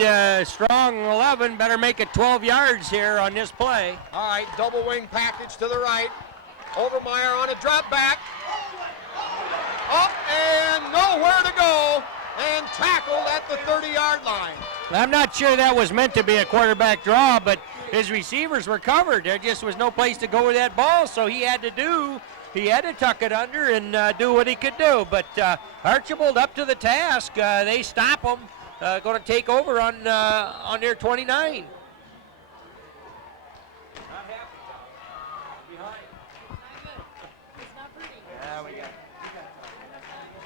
strong 11. Better make it 12 yards here on this play. All right, double wing package to the right. Overmeyer on a drop back. Up and nowhere to go, and tackled at the 30-yard line. I'm not sure that was meant to be a quarterback draw, but his receivers were covered. There just was no place to go with that ball, so he had to tuck it under and do what he could do. But Archbold up to the task. They stop him. Going to take over on their 29.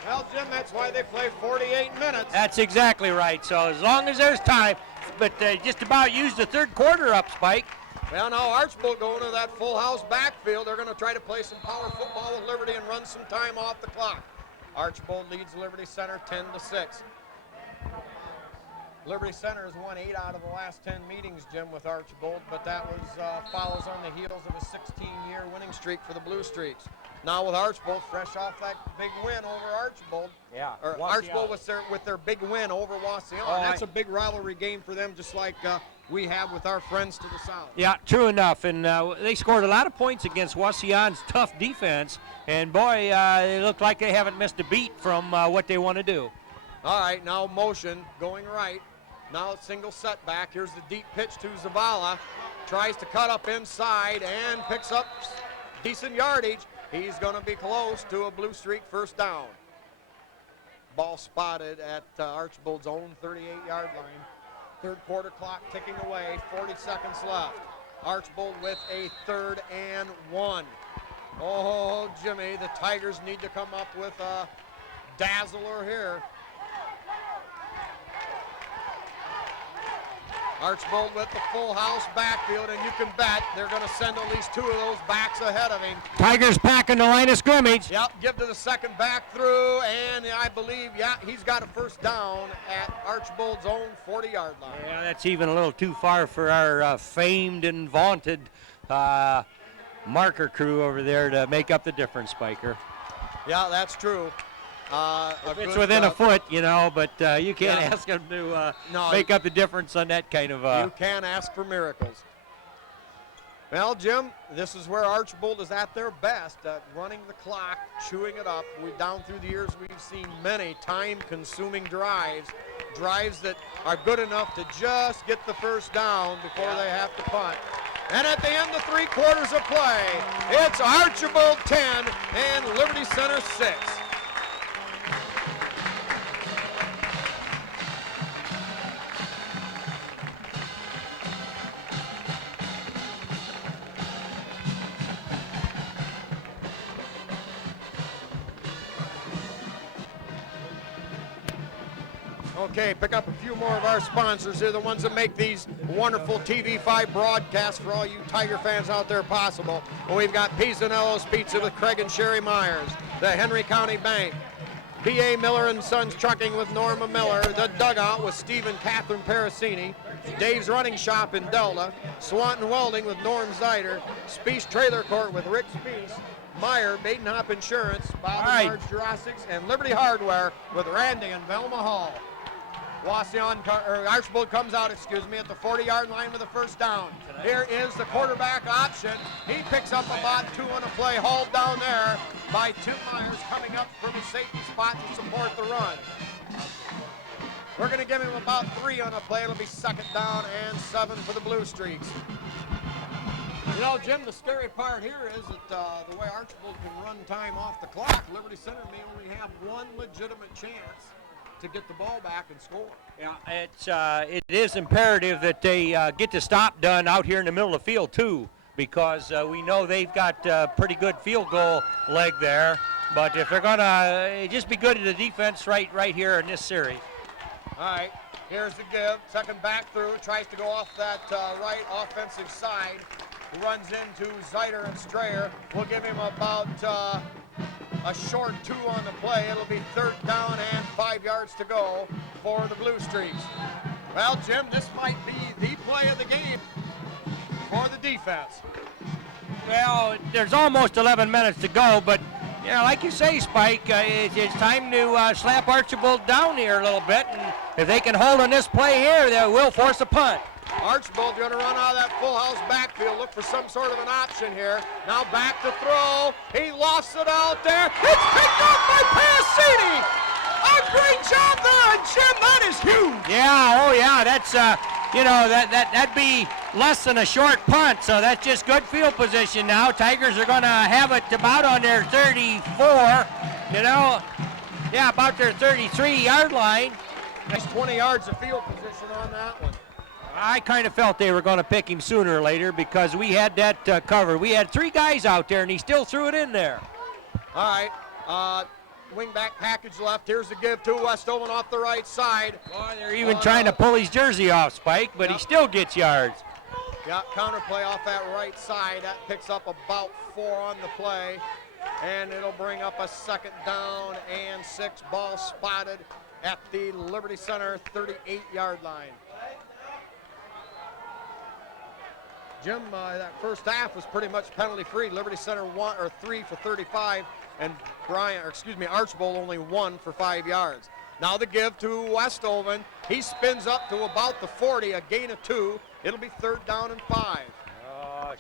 Well, Jim, that's why they play 48 minutes. That's exactly right. So as long as there's time, but just about used the third quarter up, Spike. Well, now Archbold going to that full house backfield. They're going to try to play some power football with Liberty and run some time off the clock. Archbold leads Liberty Center 10-6. Liberty Center has won 8 out of the last 10 meetings, Jim, with Archbold, but that was follows on the heels of a 16-year winning streak for the Blue Streaks. Now with Archbold, fresh off that big win over Archbold. Yeah. Or Archbold with their big win over Wauseon. That's a big rivalry game for them, just like we have with our friends to the south. Yeah, true enough. And they scored a lot of points against Wauseon's tough defense. And boy, they look like they haven't missed a beat from what they want to do. All right, now motion going right. Now it's single setback. Here's the deep pitch to Zavala. Tries to cut up inside and picks up decent yardage. He's going to be close to a Blue Streak first down. Ball spotted at Archbold's own 38-yard line. Third quarter clock ticking away, 40 seconds left. Archbold with a 3rd and 1. Oh, Jimmy, the Tigers need to come up with a dazzler here. Archbold with the full house backfield, and you can bet they're going to send at least 2 of those backs ahead of him. Tigers packing the line of scrimmage. Yep, give to the second back through, and I believe, he's got a first down at Archbold's own 40-yard line. Yeah, that's even a little too far for our famed and vaunted marker crew over there to make up the difference, Spiker. Yeah, that's true. It's within a foot, but you can't ask them to make up the difference on that kind of... You can't ask for miracles. Well, Jim, this is where Archbold is at their best, at running the clock, chewing it up. Down through the years, we've seen many time-consuming drives that are good enough to just get the first down before they have to punt. And at the end of 3 quarters of play, it's Archbold 10 and Liberty Center 6. Okay, pick up a few more of our sponsors. They're the ones that make these wonderful TV5 broadcasts for all you Tiger fans out there possible. Well, we've got Pisanello's Pizza with Craig and Sherry Myers, the Henry County Bank, B.A. Miller and Sons Trucking with Norma Miller, the Dugout with Steve and Catherine Parasini, Dave's Running Shop in Delta, Swanton Welding with Norm Zeider, Speece Trailer Court with Rick Speece, Meyer, Badenhop Insurance, Bob and Marge Jurassics, and Liberty Hardware with Randy and Velma Hall. Archbold comes out, at the 40-yard line with a first down. Here is the quarterback option. He picks up about 2 on a play, hauled down there by Tim Myers, coming up from his safety spot to support the run. We're going to give him about 3 on a play. It'll be 2nd down and 7 for the Blue Streaks. Jim, the scary part here is that the way Archbold can run time off the clock, Liberty Center may only have 1 legitimate chance to get the ball back and score. Yeah, it is imperative that they get the stop done out here in the middle of the field too, because we know they've got a pretty good field goal leg there. But if they're gonna just be good at the defense right here in this series. All right, Here's the give, second back through, tries to go off that right offensive side. Runs into Zeiter and Strayer. We'll give him about a short 2 on the play. It'll be third down and 5 yards to go for the Blue Streaks. Well, Jim, this might be the play of the game for the defense. Well, there's almost 11 minutes to go, but like you say, Spike, it's time to slap Archbold down here a little bit, and if they can hold on this play here, they will force a punt. Archbold going to run out of that full house backfield, look for some sort of an option here. Now back to throw. He lofts it out there. It's picked up by Passini. A great job there, and Jim, that is huge. Yeah, oh yeah, that's that'd be less than a short punt, so that's just good field position now. Tigers are going to have it about on their 34, about their 33-yard line. Nice 20 yards of field position on that one. I kind of felt they were going to pick him sooner or later because we had that covered. We had 3 guys out there, and he still threw it in there. All right, wing back package left. Here's the give to Westoven off the right side. Boy, they're even trying to pull his jersey off, Spike, but he still gets yards. Yeah, counter play off that right side. That picks up about 4 on the play, and it'll bring up a second down and 6. Ball spotted at the Liberty Center 38-yard line. Jim, that first half was pretty much penalty-free. Liberty Center 3 for 35, and Archbold only 1 for 5 yards. Now the give to Westoven. He spins up to about the 40, a gain of 2. It'll be third down and 5.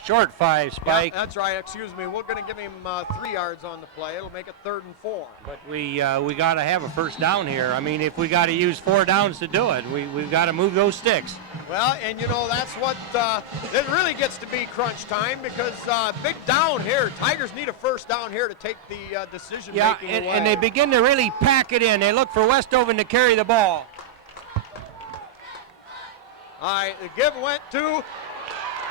Short 5, Spike. Yeah, that's right. Excuse me. We're going to give him 3 yards on the play. It'll make it third and 4. But we got to have a first down here. I mean, if we got to use 4 downs to do it, we've got to move those sticks. Well, and that's what it really gets to be crunch time because big down here. Tigers need a first down here to take the decision making away. And they begin to really pack it in. They look for Westoven to carry the ball. All right, the give went to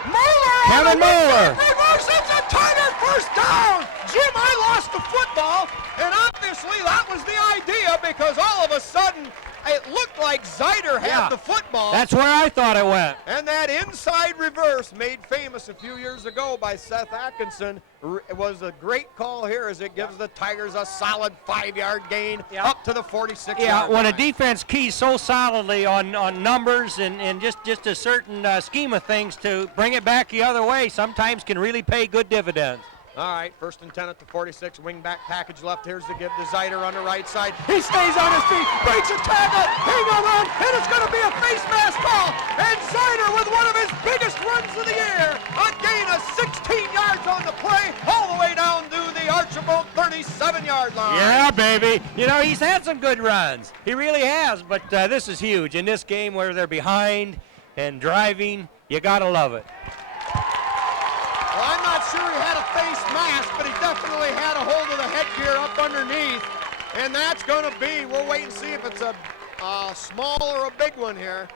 Moeller! Kevin Moeller! Reverse, it's a Tiger first down! Jim, I lost the football, and obviously that was the idea because all of a sudden it looked like Zeiter had the football. That's where I thought it went. And that inside reverse made famous a few years ago by Seth Atkinson. It was a great call here as it gives the Tigers a solid 5-yard gain up to the 46-yard line. When a defense keys so solidly on numbers and just a certain scheme of things to bring it back the other way sometimes can really pay good dividends. All right, first and 10 at the 46, wing back package left. Here's the give to Zeiter on the right side. He stays on his feet, breaks a tackle, hang around, and it's going to be a face mask call. And Zeiter with one of his biggest runs of the year, a gain of 16 yards on the play, all the way down to the Archbold 37-yard line. Yeah, baby. He's had some good runs. He really has, but this is huge. In this game where they're behind and driving, you got to love it. Well, I'm not sure he had a face mask, but he definitely had a hold of the headgear up underneath. And that's going to be, we'll wait and see if it's a small or a big one here.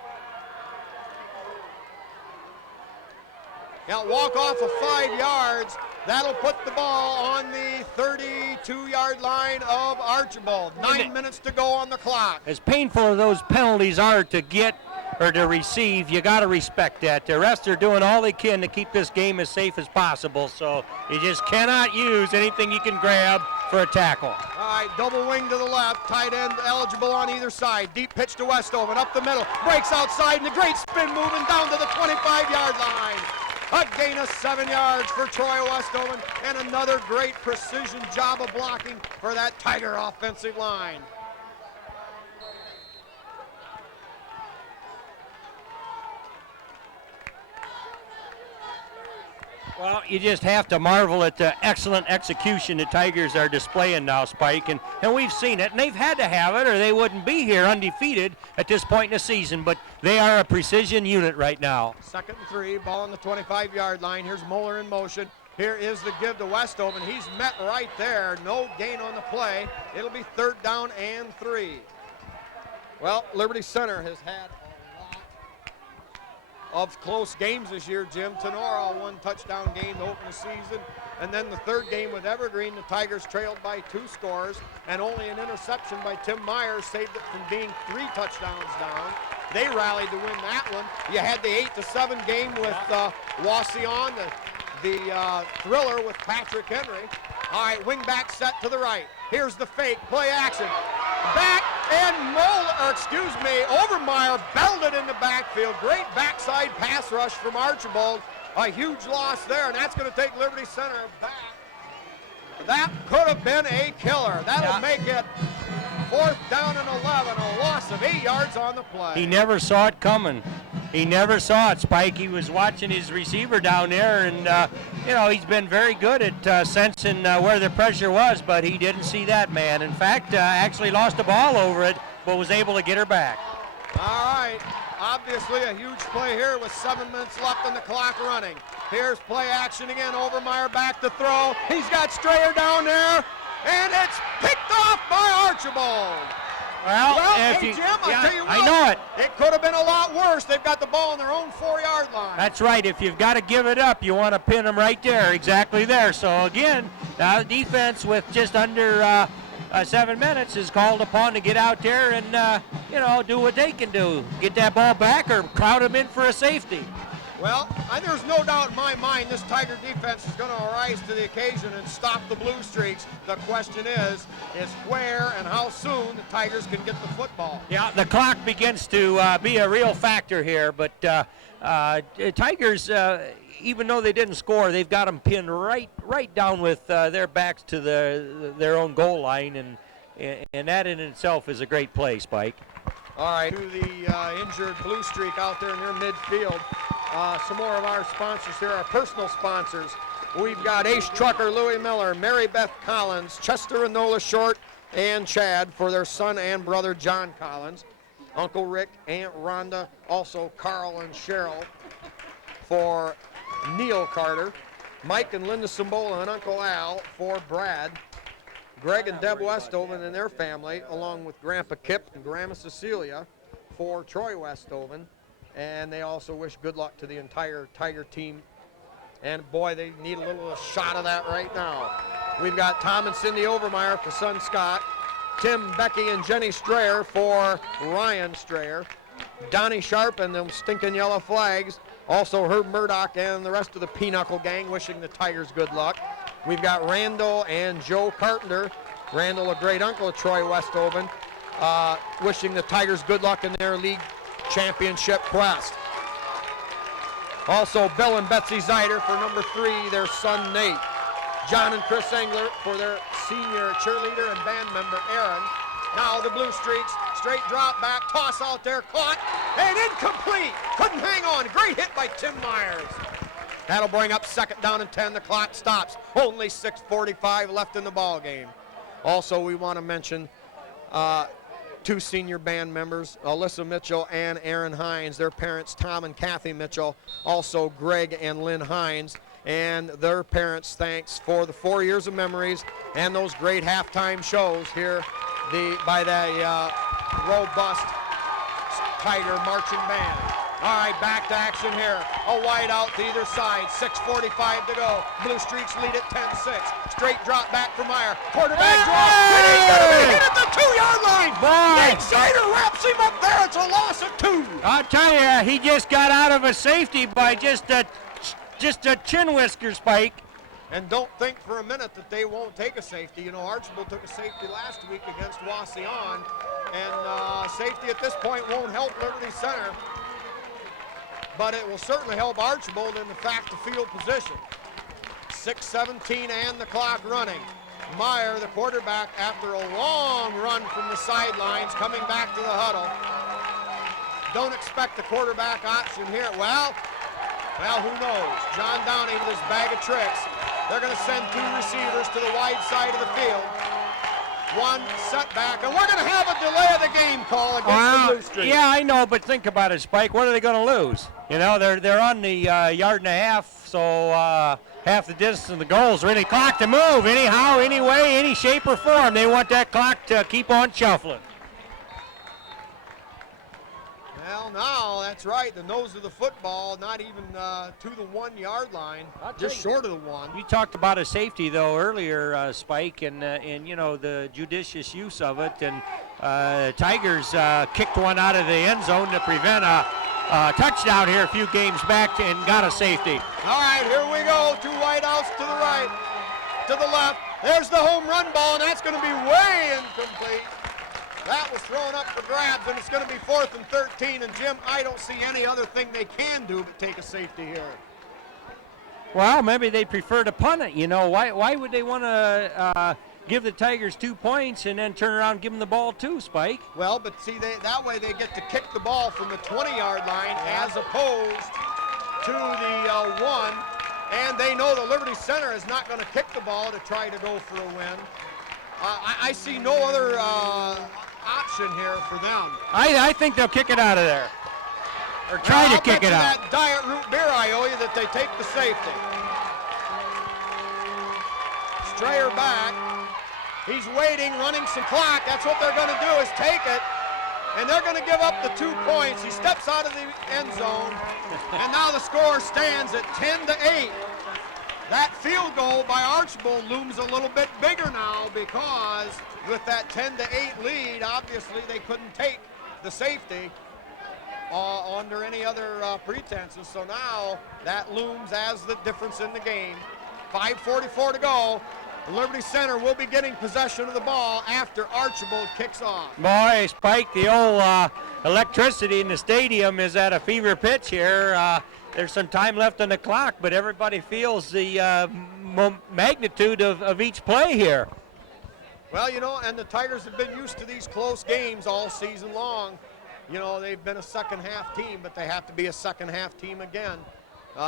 Now walk off of 5 yards. That'll put the ball on the 32-yard line of Archbold. 9 minutes to go on the clock. As painful as those penalties are to get or to receive, you got to respect that. The rest are doing all they can to keep this game as safe as possible, so you just cannot use anything you can grab for a tackle. All right, double wing to the left, tight end eligible on either side. Deep pitch to Westoven, up the middle, breaks outside, and a great spin moving down to the 25-yard line. A gain of 7 yards for Troy Westoven, and another great precision job of blocking for that Tiger offensive line. Well, you just have to marvel at the excellent execution the Tigers are displaying now, Spike, and we've seen it, and they've had to have it or they wouldn't be here undefeated at this point in the season, but they are a precision unit right now. 2nd and 3, ball on the 25-yard line. Here's Moeller in motion. Here is the give to Westoven. He's met right there. No gain on the play. It'll be third down and 3. Well, Liberty Center has had of close games this year, Jim. Tenora, a 1-touchdown game to open the season. And then the third game with Evergreen, the Tigers trailed by 2 scores, and only an interception by Tim Myers saved it from being 3 touchdowns down. They rallied to win that one. You had the 8-7 game with Wasion, the thriller with Patrick Henry. All right, wing back set to the right. Here's the fake, play action. Back and Overmeyer belted in the backfield. Great backside pass rush from Archbold. A huge loss there, and that's going to take Liberty Center back. That could have been a killer. That'll make it 4th down and 11, a loss of 8 yards on the play. He never saw it coming. He never saw it, Spike. He was watching his receiver down there, and, he's been very good at sensing where the pressure was, but he didn't see that man. In fact, actually lost the ball over it, but was able to get her back. All right, obviously a huge play here with 7 minutes left on the clock running. Here's play action again, Overmeyer back to throw. He's got Strayer down there, and it's picked off by Archbold. Well, hey, Jim, I'll tell you what, I know it. It could have been a lot worse. They've got the ball on their own 4-yard line. That's right. If you've got to give it up, you want to pin them right there, exactly there. So, again, the defense with just under 7 minutes is called upon to get out there and, do what they can do. Get that ball back or crowd them in for a safety. Well, there's no doubt in my mind this Tiger defense is going to arise to the occasion and stop the Blue Streaks. The question is where and how soon the Tigers can get the football. Yeah, the clock begins to be a real factor here, but Tigers, even though they didn't score, they've got them pinned right down with their backs to their own goal line, and that in itself is a great play, Spike. All right, to the injured Blue Streak out there near midfield. Some more of our sponsors here, our personal sponsors. We've got Ace Trucker, Louie Miller, Mary Beth Collins, Chester and Nola Short, and Chad for their son and brother John Collins. Uncle Rick, Aunt Rhonda, also Carl and Cheryl for Neil Carter. Mike and Linda Sambola and Uncle Al for Brad. Greg and Deb Westoven and their family, along with Grandpa Kip and Grandma Cecilia for Troy Westoven. And they also wish good luck to the entire Tiger team. And boy, they need a little shot of that right now. We've got Tom and Cindy Overmeyer for son Scott, Tim, Becky, and Jenny Strayer for Ryan Strayer, Donnie Sharp and them stinking yellow flags, also Herb Murdoch and the rest of the Pinochle gang wishing the Tigers good luck. We've got Randall and Joe Carpenter, Randall, a great uncle of Troy Westoven, wishing the Tigers good luck in their league championship quest. Also Bill and Betsy Zeider for number 3, their son Nate. John and Chris Engler for their senior cheerleader and band member Aaron. Now the Blue Streaks, straight drop back, toss out there, caught, and incomplete. Couldn't hang on. Great hit by Tim Myers. That'll bring up 2nd down and 10. The clock stops. Only 6:45 left in the ball game. Also, we want to mention 2 senior band members, Alyssa Mitchell and Aaron Hines, their parents Tom and Kathy Mitchell, also Greg and Lynn Hines, and their parents, thanks for the 4 years of memories and those great halftime shows here by the robust Tiger marching band. All right, back to action here. A wide out to either side. 6:45 to go. Blue Streaks lead at 10-6. Straight drop back for Meyer. Quarterback draw. And he's going to be hit at the 2-yard line. Nate Sider wraps him up there. It's a loss of 2. I'll tell you, he just got out of a safety by just a chin whisker, Spike. And don't think for a minute that they won't take a safety. You know, Archbold took a safety last week against Wasion. And safety at this point won't help Liberty Center. But it will certainly help Archbold in the fact of field position. 6:17 and the clock running. Meyer, the quarterback, after a long run from the sidelines, coming back to the huddle. Don't expect the quarterback option here. Well, who knows? John Downey with his bag of tricks. They're going to send 2 receivers to the wide side of the field. 1 setback, and we're going to have a delay of the game call against the Blue Streaks. Yeah, I know, but think about it, Spike. What are they going to lose? You know, they're on the yard and a half, so half the distance of the goals. Really, clock to move anyhow, any way, any shape or form. They want that clock to keep on shuffling. Well, now, that's right. The nose of the football, not even to the 1-yard line, just short of the 1. You talked about a safety, though, earlier, Spike, and you know, the judicious use of it. And Tigers kicked one out of the end zone to prevent a touchdown here a few games back and got a safety. All right, here we go. 2 wideouts to the right, to the left. There's the home run ball, and that's going to be way incomplete. That was thrown up for grabs, and it's going to be 4th and 13. And Jim, I don't see any other thing they can do but take a safety here. Well, maybe they prefer to punt it. You know, why would they want to give the Tigers 2 points and then turn around and give them the ball too, Spike? Well, but see, that way they get to kick the ball from the 20-yard line as opposed to the 1. And they know the Liberty Center is not going to kick the ball to try to go for a win. I see no other option here for them. I think they'll kick it out of there. Or try to kick it out. That Diet Root beer I owe you that they take the safety. Strayer back. He's waiting, running some clock. That's what they're going to do is take it. And they're going to give up the 2 points. He steps out of the end zone. And now the score stands at 10-8. That field goal by Archbold looms a little bit bigger now because with that 10-8 lead, obviously they couldn't take the safety under any other pretenses. So now that looms as the difference in the game. 5:44 to go. Liberty Center will be getting possession of the ball after Archbold kicks off. Boy, Spike, the old electricity in the stadium is at a fever pitch here. There's some time left on the clock, but everybody feels the magnitude of each play here. Well, you know, and the Tigers have been used to these close games all season long. You know, they've been a second-half team, but they have to be a second-half team again.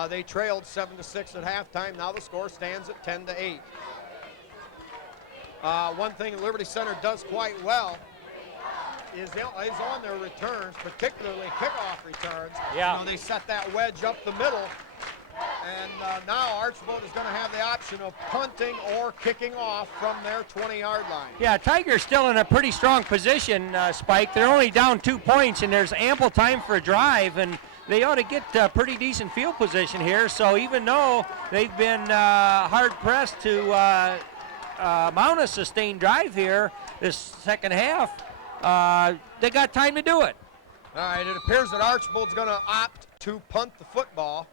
They trailed 7-6 at halftime. Now the score stands at 10-8. One thing Liberty Center does quite well is on their returns, particularly kickoff returns. Yeah. You know, they set that wedge up the middle, and now Archbold is going to have the option of punting or kicking off from their 20-yard line. Yeah, Tigers still in a pretty strong position, Spike. They're only down 2 points, and there's ample time for a drive, and they ought to get pretty decent field position here. So even though they've been hard-pressed to mount a sustained drive here this second half, they got time to do it. All right, it appears that Archbold's going to opt to punt the football.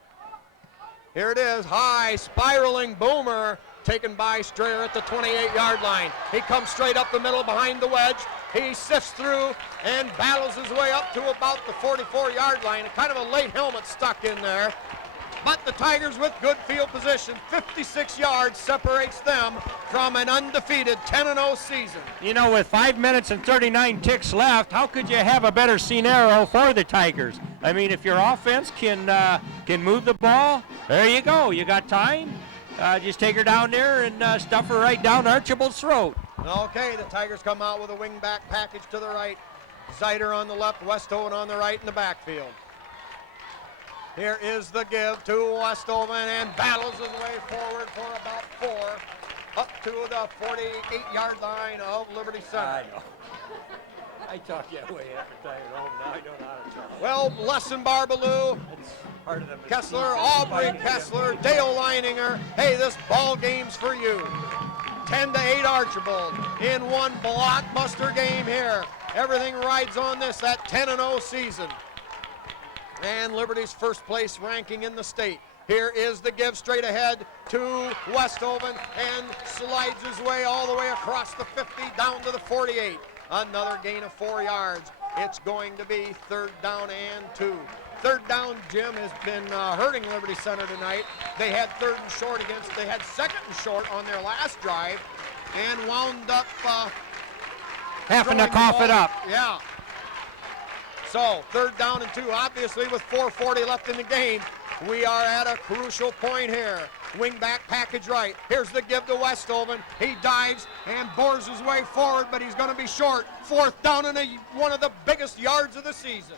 Here it is, high, spiraling boomer, taken by Strayer at the 28-yard line. He comes straight up the middle behind the wedge. He sifts through and battles his way up to about the 44-yard line. Kind of a late helmet stuck in there. But the Tigers with good field position, 56 yards separates them from an undefeated 10-0 season. You know, with 5 minutes and 39 ticks left, how could you have a better scenario for the Tigers? I mean, if your offense can move the ball, there you go. You got time. Just take her down there and stuff her right down Archibald's throat. Okay, the Tigers come out with a wing back package to the right. Zeiter on the left, Westhoven on the right in the backfield. Here is the give to Westhoven and battles his way forward for about 4 up to the 48-yard line of Liberty Center. I know. I talk that way after tired home. Now I don't know how to talk. Well, Lesson Barbaloo, Part of the Kessler, Aubrey Kessler, Dale Leininger. Hey, this ball game's for you. 10-8 Archbold in one blockbuster game here. Everything rides on this, that 10-0 season. And Liberty's first place ranking in the state. Here is the give straight ahead to Westhoven and slides his way all the way across the 50 down to the 48. Another gain of 4 yards. It's going to be 3rd down and 2. 3rd down, Jim, has been hurting Liberty Center tonight. They had 3rd and short they had 2nd and short on their last drive and wound up having to cough it up. Yeah. So 3rd down and 2, obviously with 4:40 left in the game. We are at a crucial point here. Wing back package right. Here's the give to Westhoven. He dives and bores his way forward, but he's going to be short. 4th down and one of the biggest yards of the season.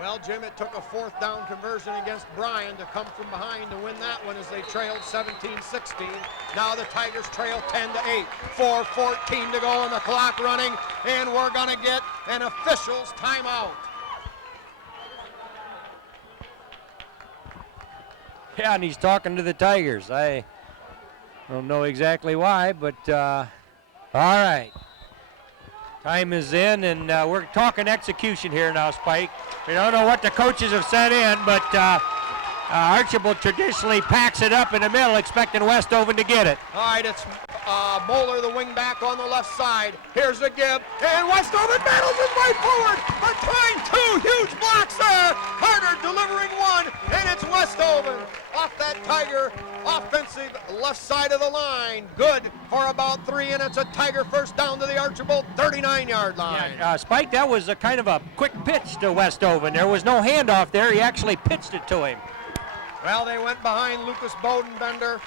Well, Jim, it took a 4th down conversion against Bryan to come from behind to win that one as they trailed 17-16. Now the Tigers trail 10-8. 4:14 to go on the clock running, and we're going to get an official's timeout. Yeah, and he's talking to the Tigers. Don't know exactly why, but all right. Time is in, and we're talking execution here now, Spike. We don't know what the coaches have set in, but Archbold traditionally packs it up in the middle, expecting Westoven to get it. All right, it's Moeller, the wing back on the left side. Here's a give, and Westoven battles his way forward, but tying two huge blocks there. Carter delivering one, and it's Westoven off that Tiger offensive left side of the line. Good for about 3, and it's a Tiger first down to the Archbold 39-yard line. Yeah, Spike, that was a kind of a quick pitch to Westoven. There was no handoff there. He actually pitched it to him. Well, they went behind Lucas Bodenbender,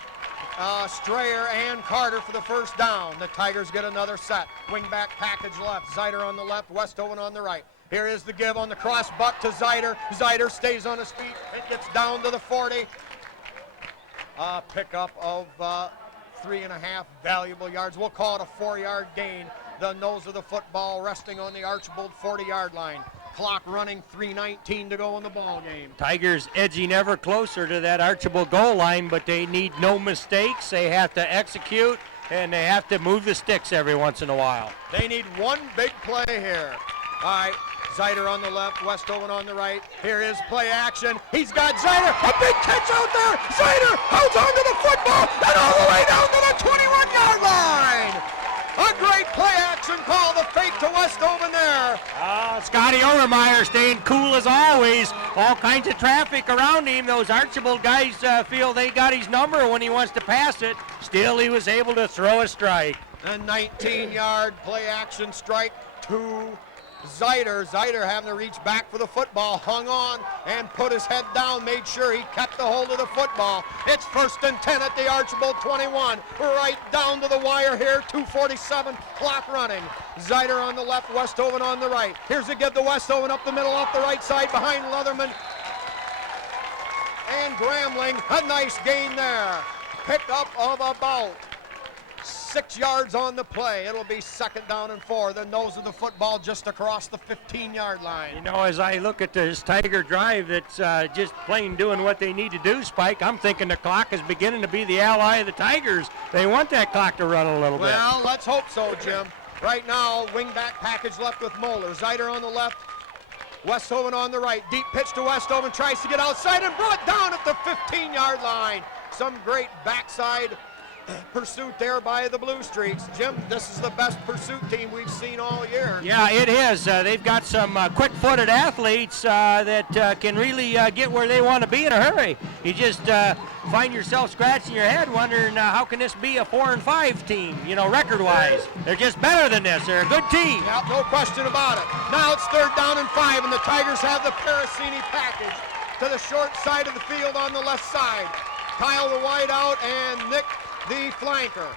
Strayer, and Carter for the first down. The Tigers get another set. Wingback package left. Zeider on the left, Westoven on the right. Here is the give on the cross butt to Zeider. Zeider stays on his feet and gets down to the 40. Pickup of 3.5 valuable yards. We'll call it a 4-yard gain. The nose of the football resting on the Archbold 40-yard line. Clock running, 3:19 to go in the ball game. Tigers edging ever closer to that Archbold goal line, but they need no mistakes. They have to execute, and they have to move the sticks every once in a while. They need one big play here. All right, Zeider on the left, Westoven on the right. Here is play action. He's got Zeider, a big catch out there. Zeider holds on to the football and all the way down to the 21-yard line. A great play action call, the fake to Westoven there. Scotty Overmeyer staying cool as always. All kinds of traffic around him. Those Archbold guys feel they got his number when he wants to pass it. Still, he was able to throw a strike. A 19-yard play action strike to Zeider. Zeider having to reach back for the football, hung on and put his head down, made sure he kept the hold of the football. It's 1st and 10 at the Archbold 21. Right down to the wire here, 2:47 clock running. Zeider on the left, Westoven on the right. Here's a give to Westoven up the middle off the right side behind Leatherman and Gramling. A nice gain there. Pickup of about 6 yards on the play. It'll be 2nd down and 4. The nose of the football just across the 15-yard line. You know, as I look at this Tiger drive that's just plain doing what they need to do, Spike, I'm thinking the clock is beginning to be the ally of the Tigers. They want that clock to run a little bit. Well, let's hope so, Jim. Right now, wing-back package left with Moeller. Zeider on the left, Westoven on the right. Deep pitch to Westoven, tries to get outside and brought down at the 15-yard line. Some great backside pursuit there by the Blue Streaks. Jim, this is the best pursuit team we've seen all year. Yeah, it is. They've got some quick-footed athletes that can really get where they want to be in a hurry. You just find yourself scratching your head wondering how can this be a 4-5 team, you know, record-wise. They're just better than this. They're a good team. Yeah, no question about it. Now it's 3rd down and 5, and the Tigers have the Parasini package to the short side of the field on the left side. Kyle the wide out and Nick the flanker.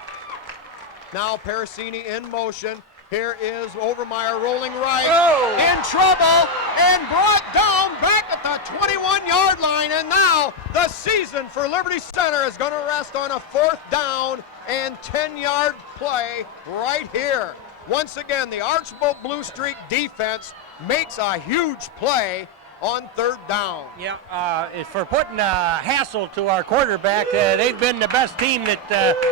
Now Parasini in motion. Here is Overmeyer rolling right. Oh. In trouble and brought down back at the 21-yard line. And now the season for Liberty Center is going to rest on a 4th down and 10-yard play right here. Once again, the Archbold Blue Streak defense makes a huge play on 3rd down. Yeah, for putting a hassle to our quarterback, they've been the best team that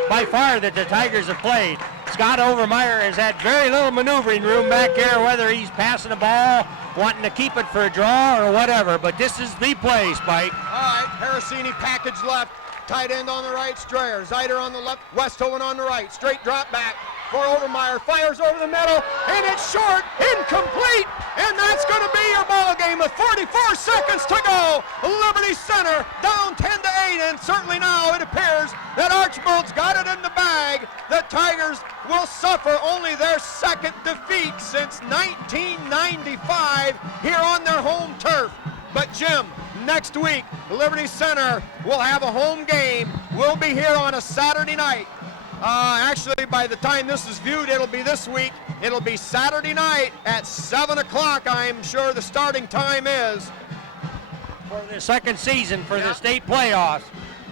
by far that the Tigers have played. Scott Overmeyer has had very little maneuvering room back there, whether he's passing the ball, wanting to keep it for a draw or whatever, but this is the play, Spike. All right, Parasini package left, tight end on the right, Strayer. Zeider on the left, Westoven on the right. Straight drop back for Overmeyer, fires over the middle, and it's short, incomplete, and that's going to be your ball game with 44 seconds to go. Liberty Center down 10-8, and certainly now it appears that Archbold's got it in the bag. The Tigers will suffer only their 2nd defeat since 1995 here on their home turf. But Jim, next week, Liberty Center will have a home game. We'll be here on a Saturday night. Actually, by the time this is viewed, it'll be this week. It'll be Saturday night at 7 o'clock, I'm sure the starting time is. For the 2nd season for the state playoffs.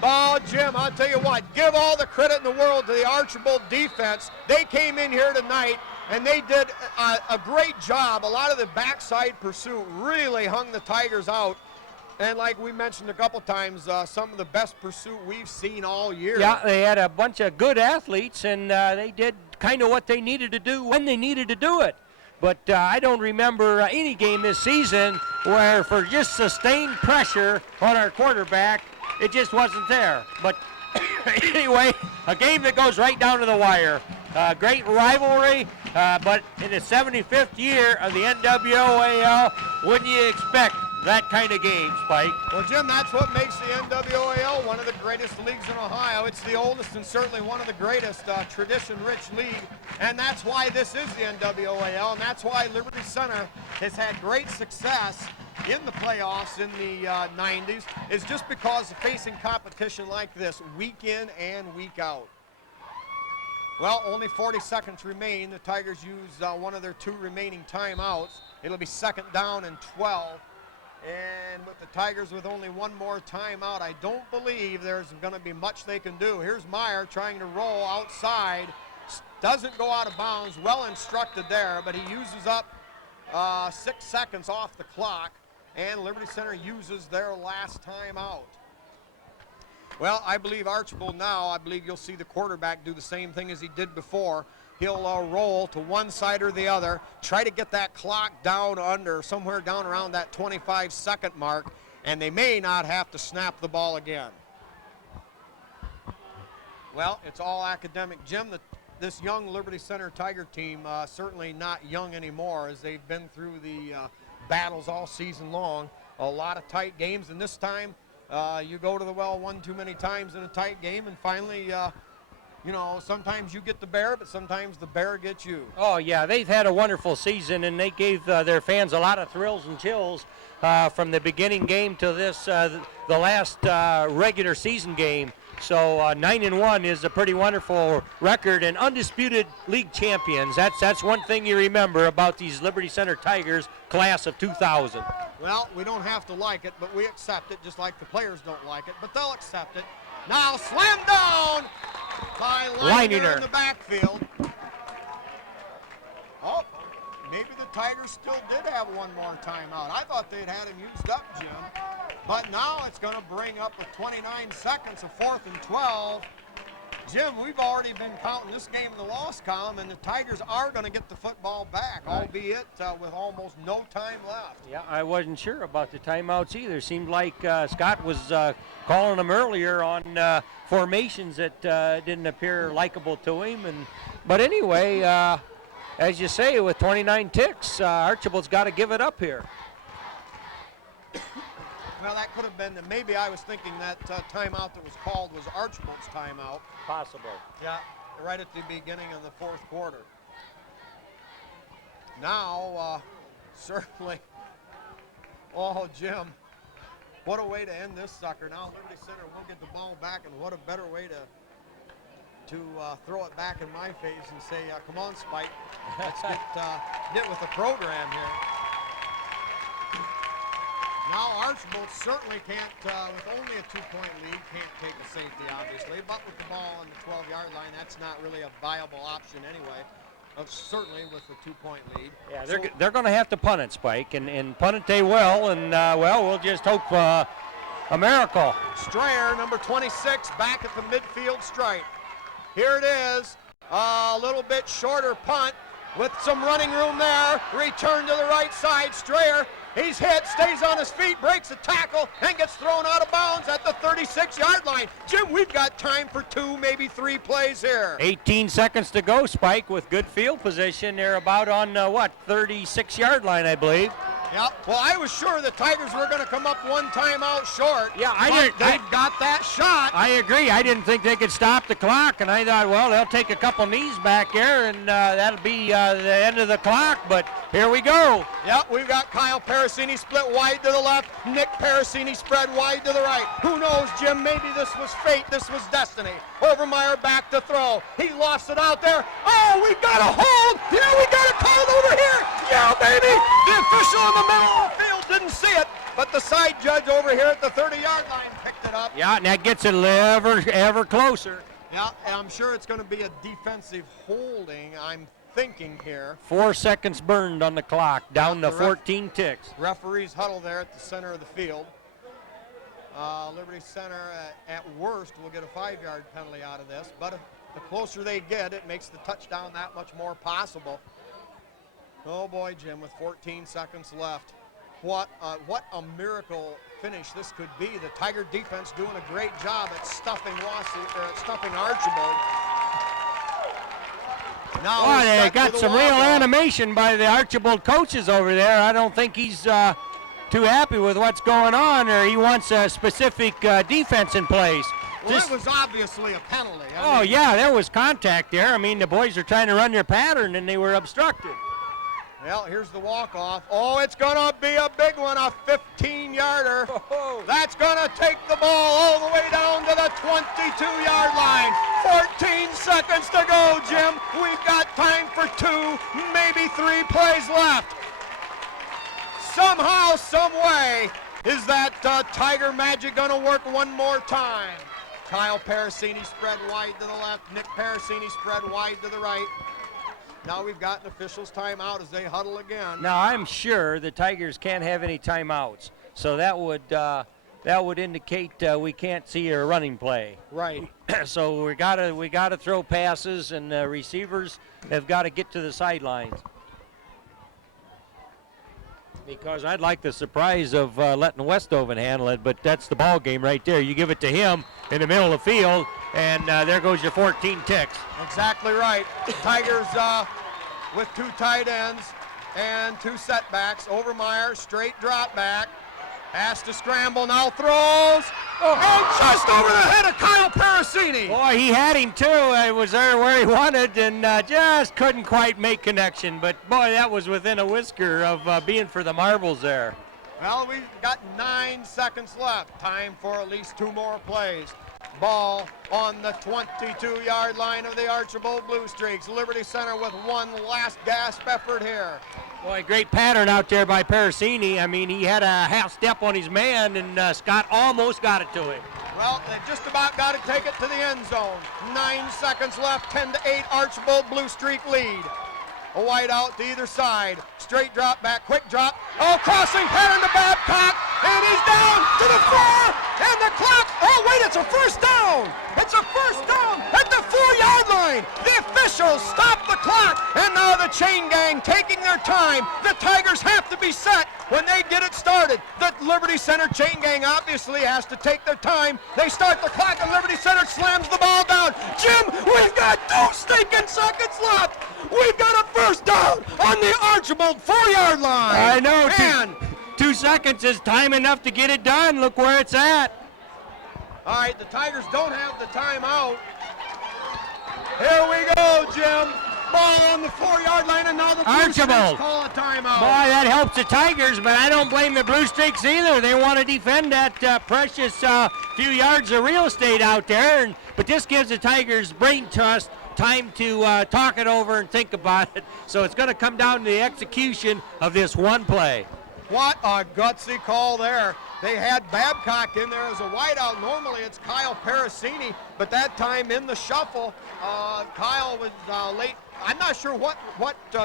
Oh, Jim, I'll tell you what, give all the credit in the world to the Archbold defense. They came in here tonight, and they did a great job. A lot of the backside pursuit really hung the Tigers out. And like we mentioned a couple times, some of the best pursuit we've seen all year. Yeah, they had a bunch of good athletes, and they did kind of what they needed to do when they needed to do it. But I don't remember any game this season where for just sustained pressure on our quarterback, it just wasn't there. But anyway, a game that goes right down to the wire. Great rivalry, but in the 75th year of the NWOAL, wouldn't you expect that kind of game, Spike? Well, Jim, that's what makes the NWOAL one of the greatest leagues in Ohio. It's the oldest and certainly one of the greatest tradition-rich league, and that's why this is the NWOAL, and that's why Liberty Center has had great success in the playoffs in the 90s, is just because of facing competition like this week in and week out. Well, only 40 seconds remain. The Tigers use one of their 2 remaining timeouts. It'll be 2nd down and 12. And with the Tigers with only 1 more timeout, I don't believe there's going to be much they can do. Here's Meyer trying to roll outside. Doesn't go out of bounds. Well instructed there, but he uses up 6 seconds off the clock, and Liberty Center uses their last timeout. Well, I believe Archbold now, I believe you'll see the quarterback do the same thing as he did before. He'll roll to one side or the other, try to get that clock down under, somewhere down around that 25-second mark, and they may not have to snap the ball again. Well, it's all academic. Jim, this young Liberty Center Tiger team, certainly not young anymore, as they've been through the battles all season long. A lot of tight games, and this time you go to the well one too many times in a tight game, and finally you know, sometimes you get the bear, but sometimes the bear gets you. Oh, yeah, they've had a wonderful season, and they gave their fans a lot of thrills and chills from the beginning game to this, the last regular season game. So 9-1 is a pretty wonderful record, and undisputed league champions. That's one thing you remember about these Liberty Center Tigers class of 2000. Well, we don't have to like it, but we accept it, just like the players don't like it, but they'll accept it. Now slam down by Leininger in the backfield. Oh, maybe the Tigers still did have 1 more timeout. I thought they'd had him used up, Jim. But now it's going to bring up with 29 seconds, a 4th and 12. Jim, we've already been counting this game in the loss column, and the Tigers are going to get the football back, albeit with almost no time left. Yeah, I wasn't sure about the timeouts either. Seemed like Scott was calling them earlier on formations that didn't appear likable to him. But anyway, as you say, with 29 ticks, Archibald's got to give it up here. Well, that could have been, maybe I was thinking that timeout that was called was Archbold's timeout. Possible. Yeah, right at the beginning of the 4th quarter. Now, certainly, oh, Jim, what a way to end this sucker. Now Liberty Center will get the ball back, and what a better way to throw it back in my face and say, come on, Spike, let's get with the program here. Now Archbold certainly can't, with only a 2-point lead, can't take a safety, obviously. But with the ball on the 12-yard line, that's not really a viable option anyway. Certainly with the 2-point lead. Yeah, they're going to have to punt it, Spike, and punt it they will. And well, we'll just hope a miracle. Strayer, number 26, back at the midfield stripe. Here it is, a little bit shorter punt with some running room there. Return to the right side. Strayer. He's hit, stays on his feet, breaks a tackle, and gets thrown out of bounds at the 36-yard line. Jim, we've got time for 2, maybe 3 plays here. 18 seconds to go, Spike, with good field position. They're about on, 36-yard line, I believe. Yep. Well, I was sure the Tigers were going to come up 1 timeout short. Yeah, they've got that shot. I agree. I didn't think they could stop the clock, and I thought, well, they'll take a couple knees back there, and that'll be the end of the clock. But here we go. Yep, we've got Kyle Parasini split wide to the left, Nick Parasini spread wide to the right. Who knows, Jim? Maybe this was fate. This was destiny. Overmeyer back to throw. He lost it out there. Oh, we got a hold. Yeah, we got a call over here. Yeah, baby. The official in the middle of the field didn't see it, but the side judge over here at the 30-yard line picked it up. Yeah, and that gets it ever closer. Yeah, and I'm sure it's going to be a defensive holding, I'm thinking here. 4 seconds burned on the clock, down to 14 ticks. Referees huddle there at the center of the field. Liberty Center, at worst, will get a 5-yard penalty out of this, but the closer they get, it makes the touchdown that much more possible. Oh boy, Jim, with 14 seconds left. What a miracle finish this could be. The Tiger defense doing a great job at stuffing Archbold. Now Boy, they got some real animation by the Archbold coaches over there. I don't think he's too happy with what's going on, or he wants a specific defense in place. Well, it was obviously a penalty. Yeah, there was contact there. I mean, the boys are trying to run their pattern, and they were obstructed. Well, here's the walk-off. Oh, it's going to be a big one, a 15-yarder. That's going to take the ball all the way down to the 22-yard line. 14 seconds to go, Jim. We've got time for 2, maybe 3 plays left. Somehow, some way, is that Tiger magic going to work one more time? Kyle Parasini spread wide to the left. Nick Parasini spread wide to the right. Now we've got an official's timeout as they huddle again. Now I'm sure the Tigers can't have any timeouts, so that would indicate we can't see a running play. Right. So we gotta throw passes, and receivers have got to get to the sidelines. Because I'd like the surprise of letting Westoven handle it, but that's the ball game right there. You give it to him in the middle of the field, and there goes your 14 ticks. Exactly right. Tigers with 2 tight ends and 2 setbacks. Overmeyer, straight drop back. Has to scramble, now throws. Oh, just over the head of Kyle Parasini. Boy, he had him too. It was there where he wanted, and just couldn't quite make connection. But boy, that was within a whisker of being for the marbles there. Well, we've got 9 seconds left. Time for at least 2 more plays. Ball on the 22-yard line of the Archbold Blue Streaks. Liberty Center with one last gasp effort here. Boy, great pattern out there by Parasini. I mean, he had a half step on his man, and Scott almost got it to him. Well, they just about got to take it to the end zone. 9 seconds left, 10-8 Archbold Blue Streak lead. A wide out to either side. Straight drop back, quick drop. Oh, crossing pattern to Babcock, and he's down to the 4, and the clock. Oh, wait, it's a first down. It's a first down at the 4-yard line. The officials stop the clock, and now the chain gang taking their time. The Tigers have to be set when they get it started. The Liberty Center chain gang obviously has to take their time. They start the clock, and Liberty Center slams the ball down. Jim, we've got 2 stinking seconds left. We've got a first down on the Archbold 4-yard line. I know. And 2 seconds is time enough to get it done. Look where it's at. all right, the Tigers don't have the timeout. Here we go, Jim. Ball on the 4-yard line, and now the Blue Streaks call a timeout. Boy, that helps the Tigers, but I don't blame the Blue Streaks either. They want to defend that precious few yards of real estate out there, but this gives the Tigers brain trust time to talk it over and think about it. So it's going to come down to the execution of this one play. What a gutsy call there. They had Babcock in there as a wideout. Normally it's Kyle Parasini, but that time in the shuffle, Kyle was late. I'm not sure what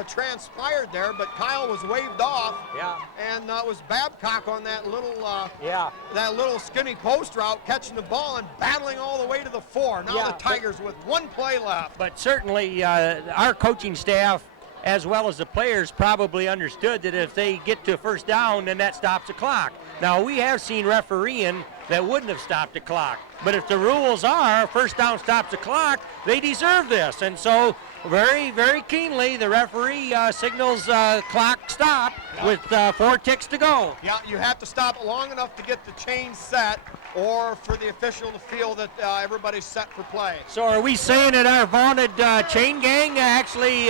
transpired there, but Kyle was waved off. Yeah. And it was Babcock on that little skinny post route, catching the ball and battling all the way to the 4. Now the Tigers with 1 play left. But certainly our coaching staff, as well as the players, probably understood that if they get to first down, then that stops the clock. Now, we have seen refereeing that wouldn't have stopped the clock. But if the rules are first down stops the clock, they deserve this. And so very, very keenly, the referee signals clock stop with 4 ticks to go. Yeah, you have to stop it long enough to get the chain set, or for the official to feel that everybody's set for play. So are we saying that our vaunted chain gang actually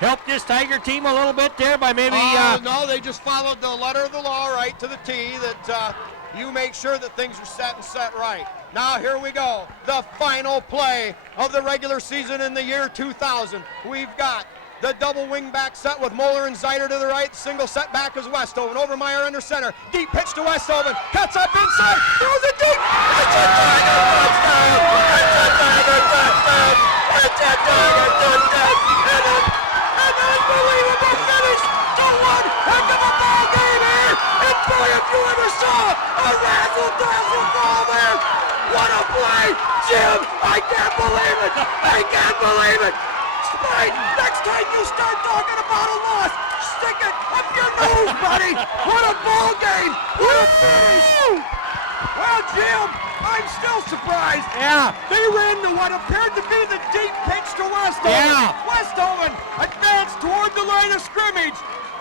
helped this Tiger team a little bit there by maybe... No, they just followed the letter of the law right to the T, that you make sure that things are set and set right. Now here we go, the final play of the regular season in the year 2000. We've got the double wing back set with Moeller and Zeider to the right. Single set back is Westoven. Overmeyer under center. Deep pitch to Westoven. Cuts up inside. Throws it deep. It's a Tiger touchdown. It's a Tiger touchdown. It's a Tiger touchdown. And an unbelievable finish to one. Heck of a ball game here. And boy, if you ever saw a razzle-dazzle ball there. What a play. Jim, I can't believe it. I can't believe it. Spike, next time you start talking about a loss, stick it up your nose, buddy. What a ball game. What a finish. Well, Jim, I'm still surprised. Yeah. They ran to what appeared to be the deep pitch to Westover. Yeah. Westover advanced toward the line of scrimmage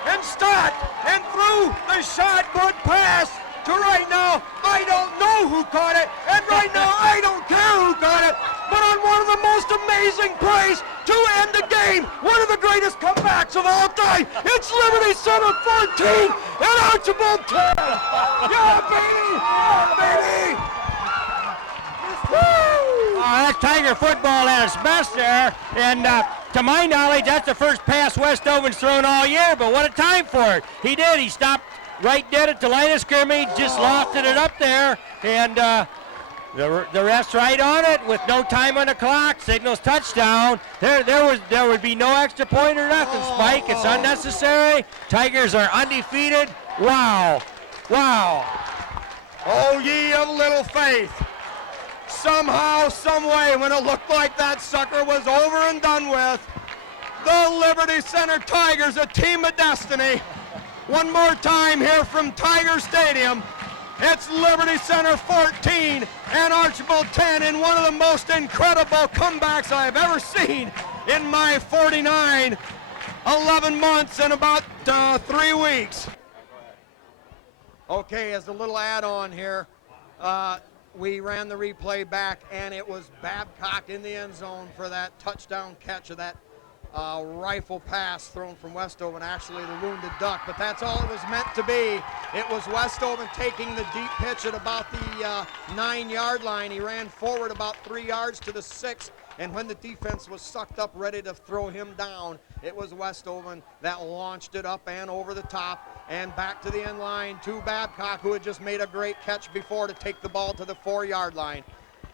and stopped and threw the shot put pass to right now. I don't know who caught it, and right now I don't care who caught it. But on one of the most amazing plays to end the game, one of the greatest comebacks of all time, it's Liberty Center 14 and Archbold 10. Yeah, baby! Yeah, baby! Woo! That's Tiger football at its best there, and to my knowledge, that's the first pass Westover's thrown all year, but what a time for it. He did. He stopped right dead at the line of scrimmage, just lofted it up there, and the ref's right on it with no time on the clock, signals touchdown. There would be no extra point or nothing, Spike. It's unnecessary. Tigers are undefeated. Wow. Wow. Oh, ye of little faith. Somehow, some way, when it looked like that sucker was over and done with, the Liberty Center Tigers, a team of destiny. One more time here from Tiger Stadium. It's Liberty Center 14 and Archbold 10 in one of the most incredible comebacks I've ever seen in my 49, 11 months and about 3 weeks. Okay, as a little add-on here, we ran the replay back, and it was Babcock in the end zone for that touchdown catch of that rifle pass thrown from Westover, actually the wounded duck, but that's all it was meant to be. It was Westover taking the deep pitch at about the 9-yard line. He ran forward about 3 yards to the 6, and when the defense was sucked up ready to throw him down, it was Westover that launched it up and over the top and back to the end line to Babcock, who had just made a great catch before to take the ball to the 4-yard line.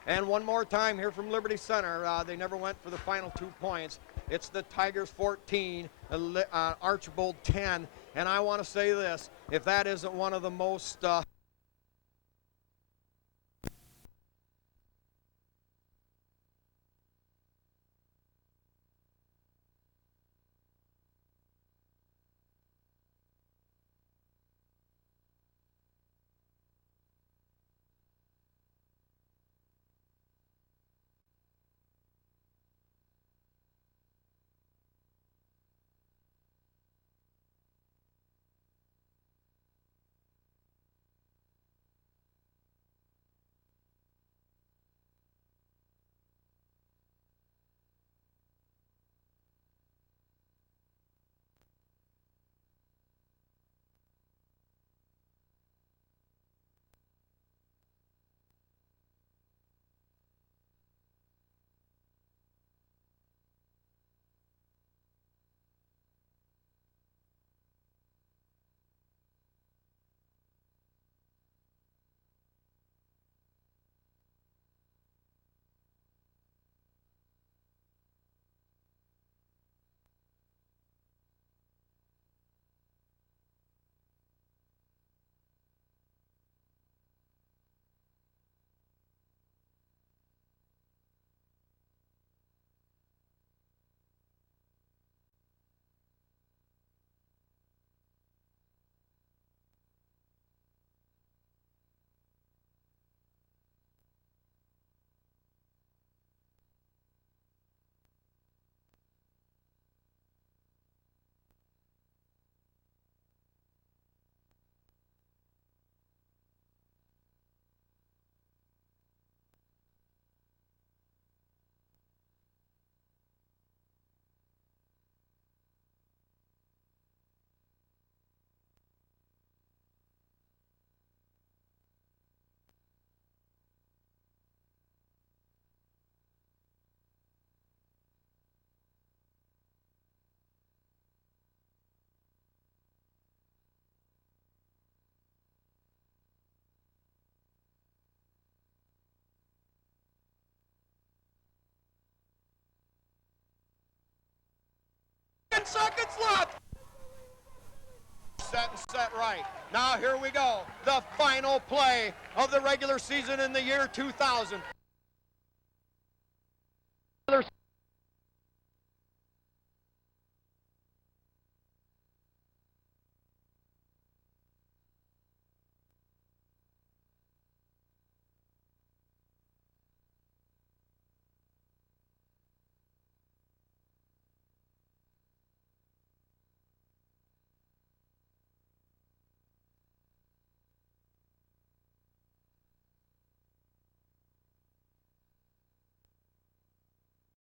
And one more time here from Liberty Center, they never went for the final 2 points. It's the Tigers 14, Archbold 10, and I want to say this, if that isn't one of the most seconds left. set and set right. Now here we go. The final play of the regular season in the year 2000.